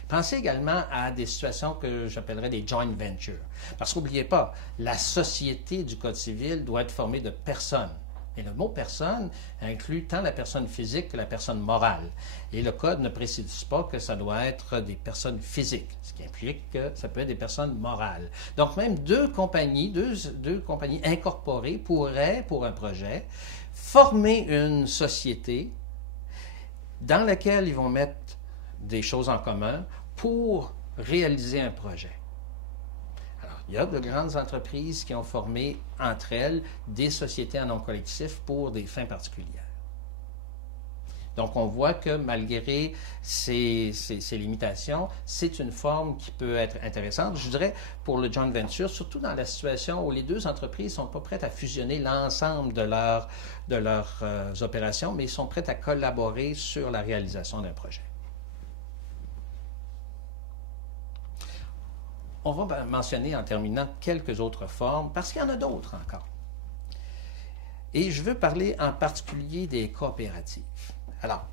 Pensez également à des situations que j'appellerais des joint ventures. Parce qu'oubliez pas, la société du Code civil doit être formée de personnes. Et le mot « personne » inclut tant la personne physique que la personne morale. Et le Code ne précise pas que ça doit être des personnes physiques, ce qui implique que ça peut être des personnes morales. Donc même deux compagnies incorporées pourraient, pour un projet, former une société dans laquelle ils vont mettre des choses en commun pour réaliser un projet. Il y a de grandes entreprises qui ont formé entre elles des sociétés en nom collectif pour des fins particulières. Donc, on voit que malgré ces limitations, c'est une forme qui peut être intéressante. Je dirais pour le joint venture, surtout dans la situation où les deux entreprises ne sont pas prêtes à fusionner l'ensemble de leurs opérations, mais sont prêtes à collaborer sur la réalisation d'un projet. On va mentionner en terminant quelques autres formes, parce qu'il y en a d'autres encore. Et je veux parler en particulier des coopératives. Alors,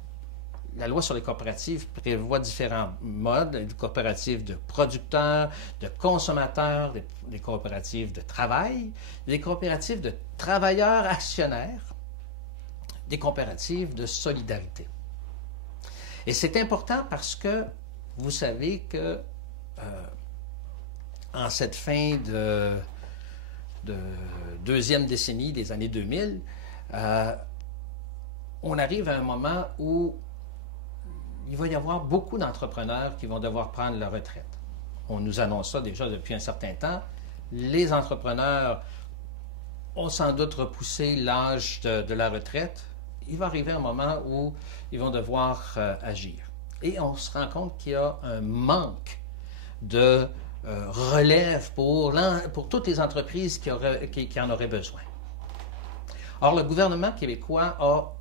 la loi sur les coopératives prévoit différents modes, des coopératives de producteurs, de consommateurs, des coopératives de travail, des coopératives de travailleurs actionnaires, des coopératives de solidarité. Et c'est important parce que vous savez que en cette fin de deuxième décennie des années 2000, on arrive à un moment où il va y avoir beaucoup d'entrepreneurs qui vont devoir prendre leur retraite. On nous annonce ça déjà depuis un certain temps. Les entrepreneurs ont sans doute repoussé l'âge de la retraite. Il va arriver un moment où ils vont devoir agir. Et on se rend compte qu'il y a un manque de relève pour toutes les entreprises qui en auraient besoin. Or, le gouvernement québécois a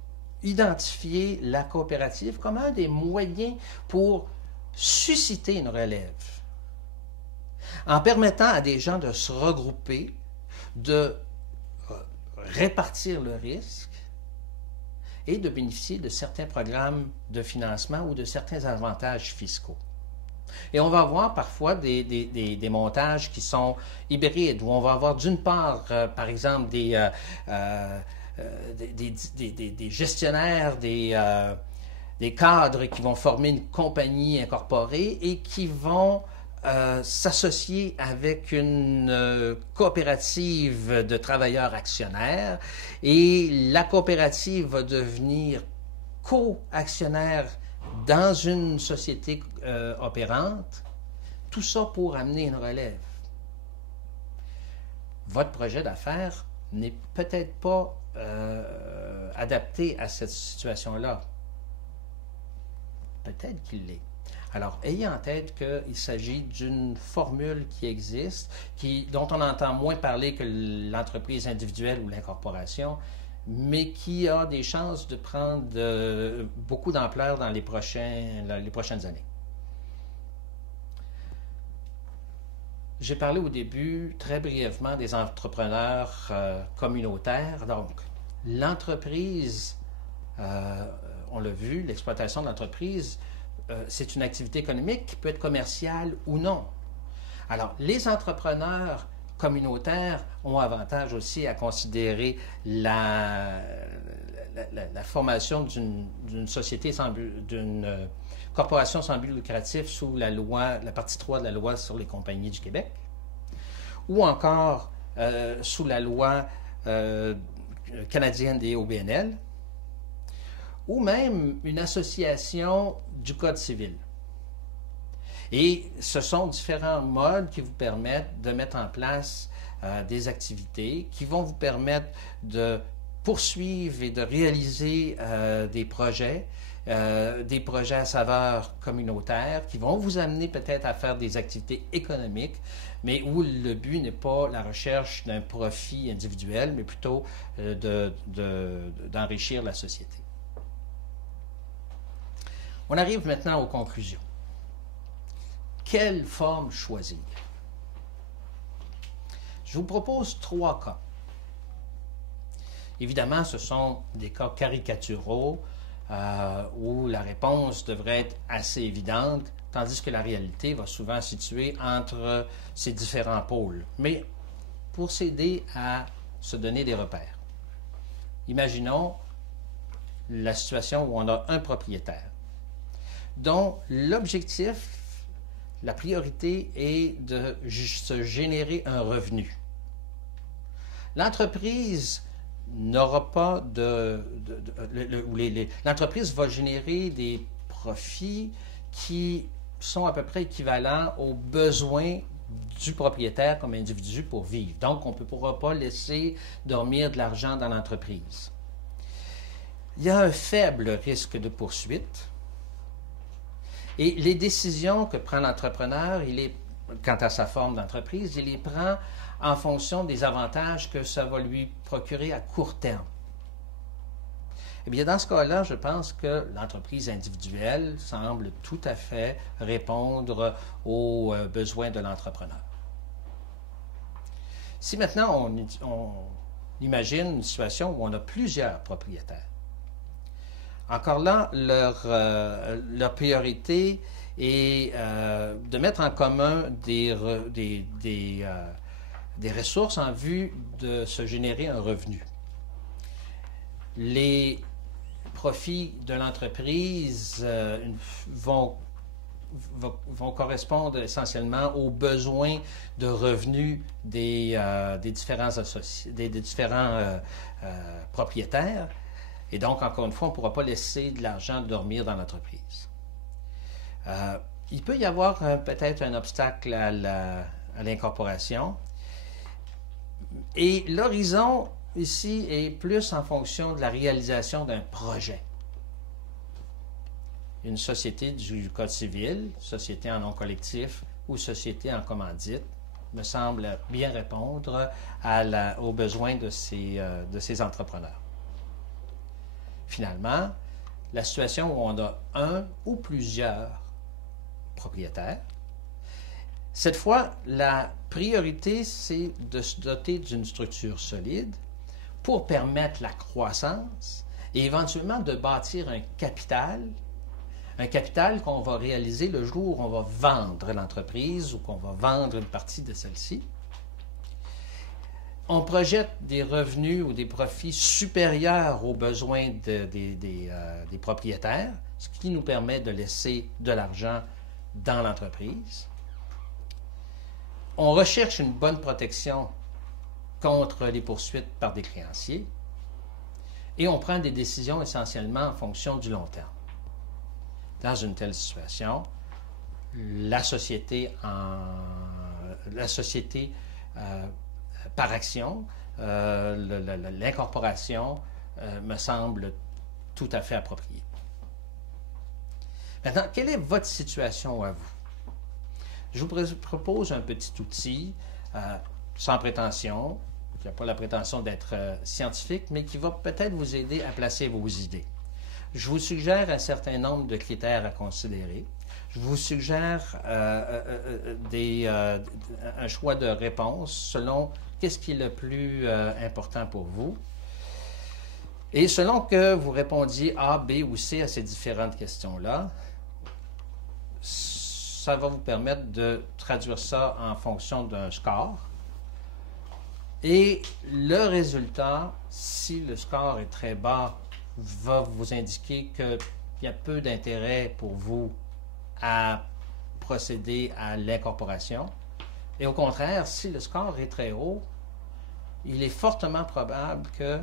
identifié la coopérative comme un des moyens pour susciter une relève, en permettant à des gens de se regrouper, de répartir le risque et de bénéficier de certains programmes de financement ou de certains avantages fiscaux. Et on va avoir parfois des montages qui sont hybrides, où on va avoir d'une part, par exemple, des gestionnaires, des cadres qui vont former une compagnie incorporée et qui vont s'associer avec une coopérative de travailleurs actionnaires. Et la coopérative va devenir co-actionnaire dans une société opérante, tout ça pour amener une relève. Votre projet d'affaires n'est peut-être pas adapté à cette situation-là. Peut-être qu'il l'est. Alors, ayez en tête qu'il s'agit d'une formule qui existe, dont on entend moins parler que l'entreprise individuelle ou l'incorporation, mais qui a des chances de prendre beaucoup d'ampleur dans les prochaines années. J'ai parlé au début, très brièvement, des entrepreneurs communautaires. Donc, l'entreprise, on l'a vu, l'exploitation de l'entreprise, c'est une activité économique qui peut être commerciale ou non. Alors, les entrepreneurs communautaires ont avantage aussi à considérer la formation d'une société d'une corporation sans but lucratif sous la partie 3 de la loi sur les compagnies du Québec, ou encore sous la loi canadienne des OBNL, ou même une association du Code civil. Et ce sont différents modes qui vous permettent de mettre en place des activités qui vont vous permettre de poursuivre et de réaliser des projets à saveur communautaire, qui vont vous amener peut-être à faire des activités économiques, mais où le but n'est pas la recherche d'un profit individuel, mais plutôt d'enrichir la société. On arrive maintenant aux conclusions. Quelle forme choisir? Je vous propose 3 cas. Évidemment, ce sont des cas caricaturaux où la réponse devrait être assez évidente, tandis que la réalité va souvent se situer entre ces différents pôles. Mais pour s'aider à se donner des repères, imaginons la situation où on a un propriétaire dont l'objectif, la priorité est de se générer un revenu. L'entreprise n'aura pas l'entreprise va générer des profits qui sont à peu près équivalents aux besoins du propriétaire comme individu pour vivre. Donc, on ne pourra pas laisser dormir de l'argent dans l'entreprise. Il y a un faible risque de poursuite. Et les décisions que prend l'entrepreneur, quant à sa forme d'entreprise, il les prend en fonction des avantages que ça va lui procurer à court terme. Eh bien, dans ce cas-là, je pense que l'entreprise individuelle semble tout à fait répondre aux besoins de l'entrepreneur. Si maintenant on imagine une situation où on a plusieurs propriétaires, Encore là, leur priorité est de mettre en commun des ressources en vue de se générer un revenu. Les profits de l'entreprise vont correspondre essentiellement aux besoins de revenus des différents propriétaires. Et donc, encore une fois, on ne pourra pas laisser de l'argent dormir dans l'entreprise. Il peut y avoir peut-être un obstacle à l'incorporation. Et l'horizon, ici, est plus en fonction de la réalisation d'un projet. Une société du Code civil, société en nom collectif ou société en commandite, me semble bien répondre aux besoins de ces entrepreneurs. Finalement, la situation où on a un ou plusieurs propriétaires, cette fois, la priorité, c'est de se doter d'une structure solide pour permettre la croissance et éventuellement de bâtir un capital qu'on va réaliser le jour où on va vendre l'entreprise ou qu'on va vendre une partie de celle-ci. On projette des revenus ou des profits supérieurs aux besoins des propriétaires, ce qui nous permet de laisser de l'argent dans l'entreprise. On recherche une bonne protection contre les poursuites par des créanciers et on prend des décisions essentiellement en fonction du long terme. Dans une telle situation, la société par action, l'incorporation me semble tout à fait appropriée. Maintenant, quelle est votre situation à vous? Je vous propose un petit outil sans prétention, qui n'a pas la prétention d'être scientifique, mais qui va peut-être vous aider à placer vos idées. Je vous suggère un certain nombre de critères à considérer. Je vous suggère un choix de réponse selon qu'est-ce qui est le plus important pour vous. Et selon que vous répondiez A, B ou C à ces différentes questions-là, ça va vous permettre de traduire ça en fonction d'un score. Et le résultat, si le score est très bas, va vous indiquer qu'il y a peu d'intérêt pour vous à procéder à l'incorporation. Et au contraire, si le score est très haut, il est fortement probable que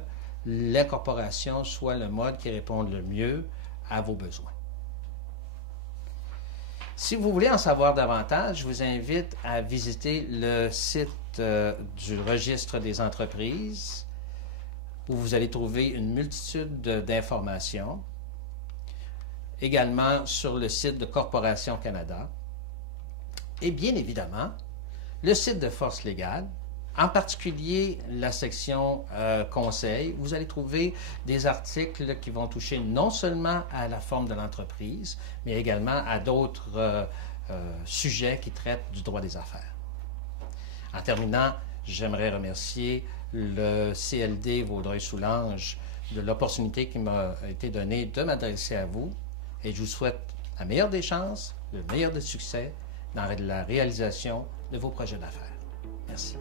l'incorporation soit le mode qui réponde le mieux à vos besoins. Si vous voulez en savoir davantage, je vous invite à visiter le site du registre des entreprises où vous allez trouver une multitude d'informations. Également sur le site de Corporation Canada. Et bien évidemment, le site de Force Légale, en particulier la section conseil, vous allez trouver des articles qui vont toucher non seulement à la forme de l'entreprise, mais également à d'autres sujets qui traitent du droit des affaires. En terminant, j'aimerais remercier le CLD Vaudreuil-Soulanges de l'opportunité qui m'a été donnée de m'adresser à vous et je vous souhaite la meilleure des chances, le meilleur des succès dans la réalisation de vos projets d'affaires. Merci.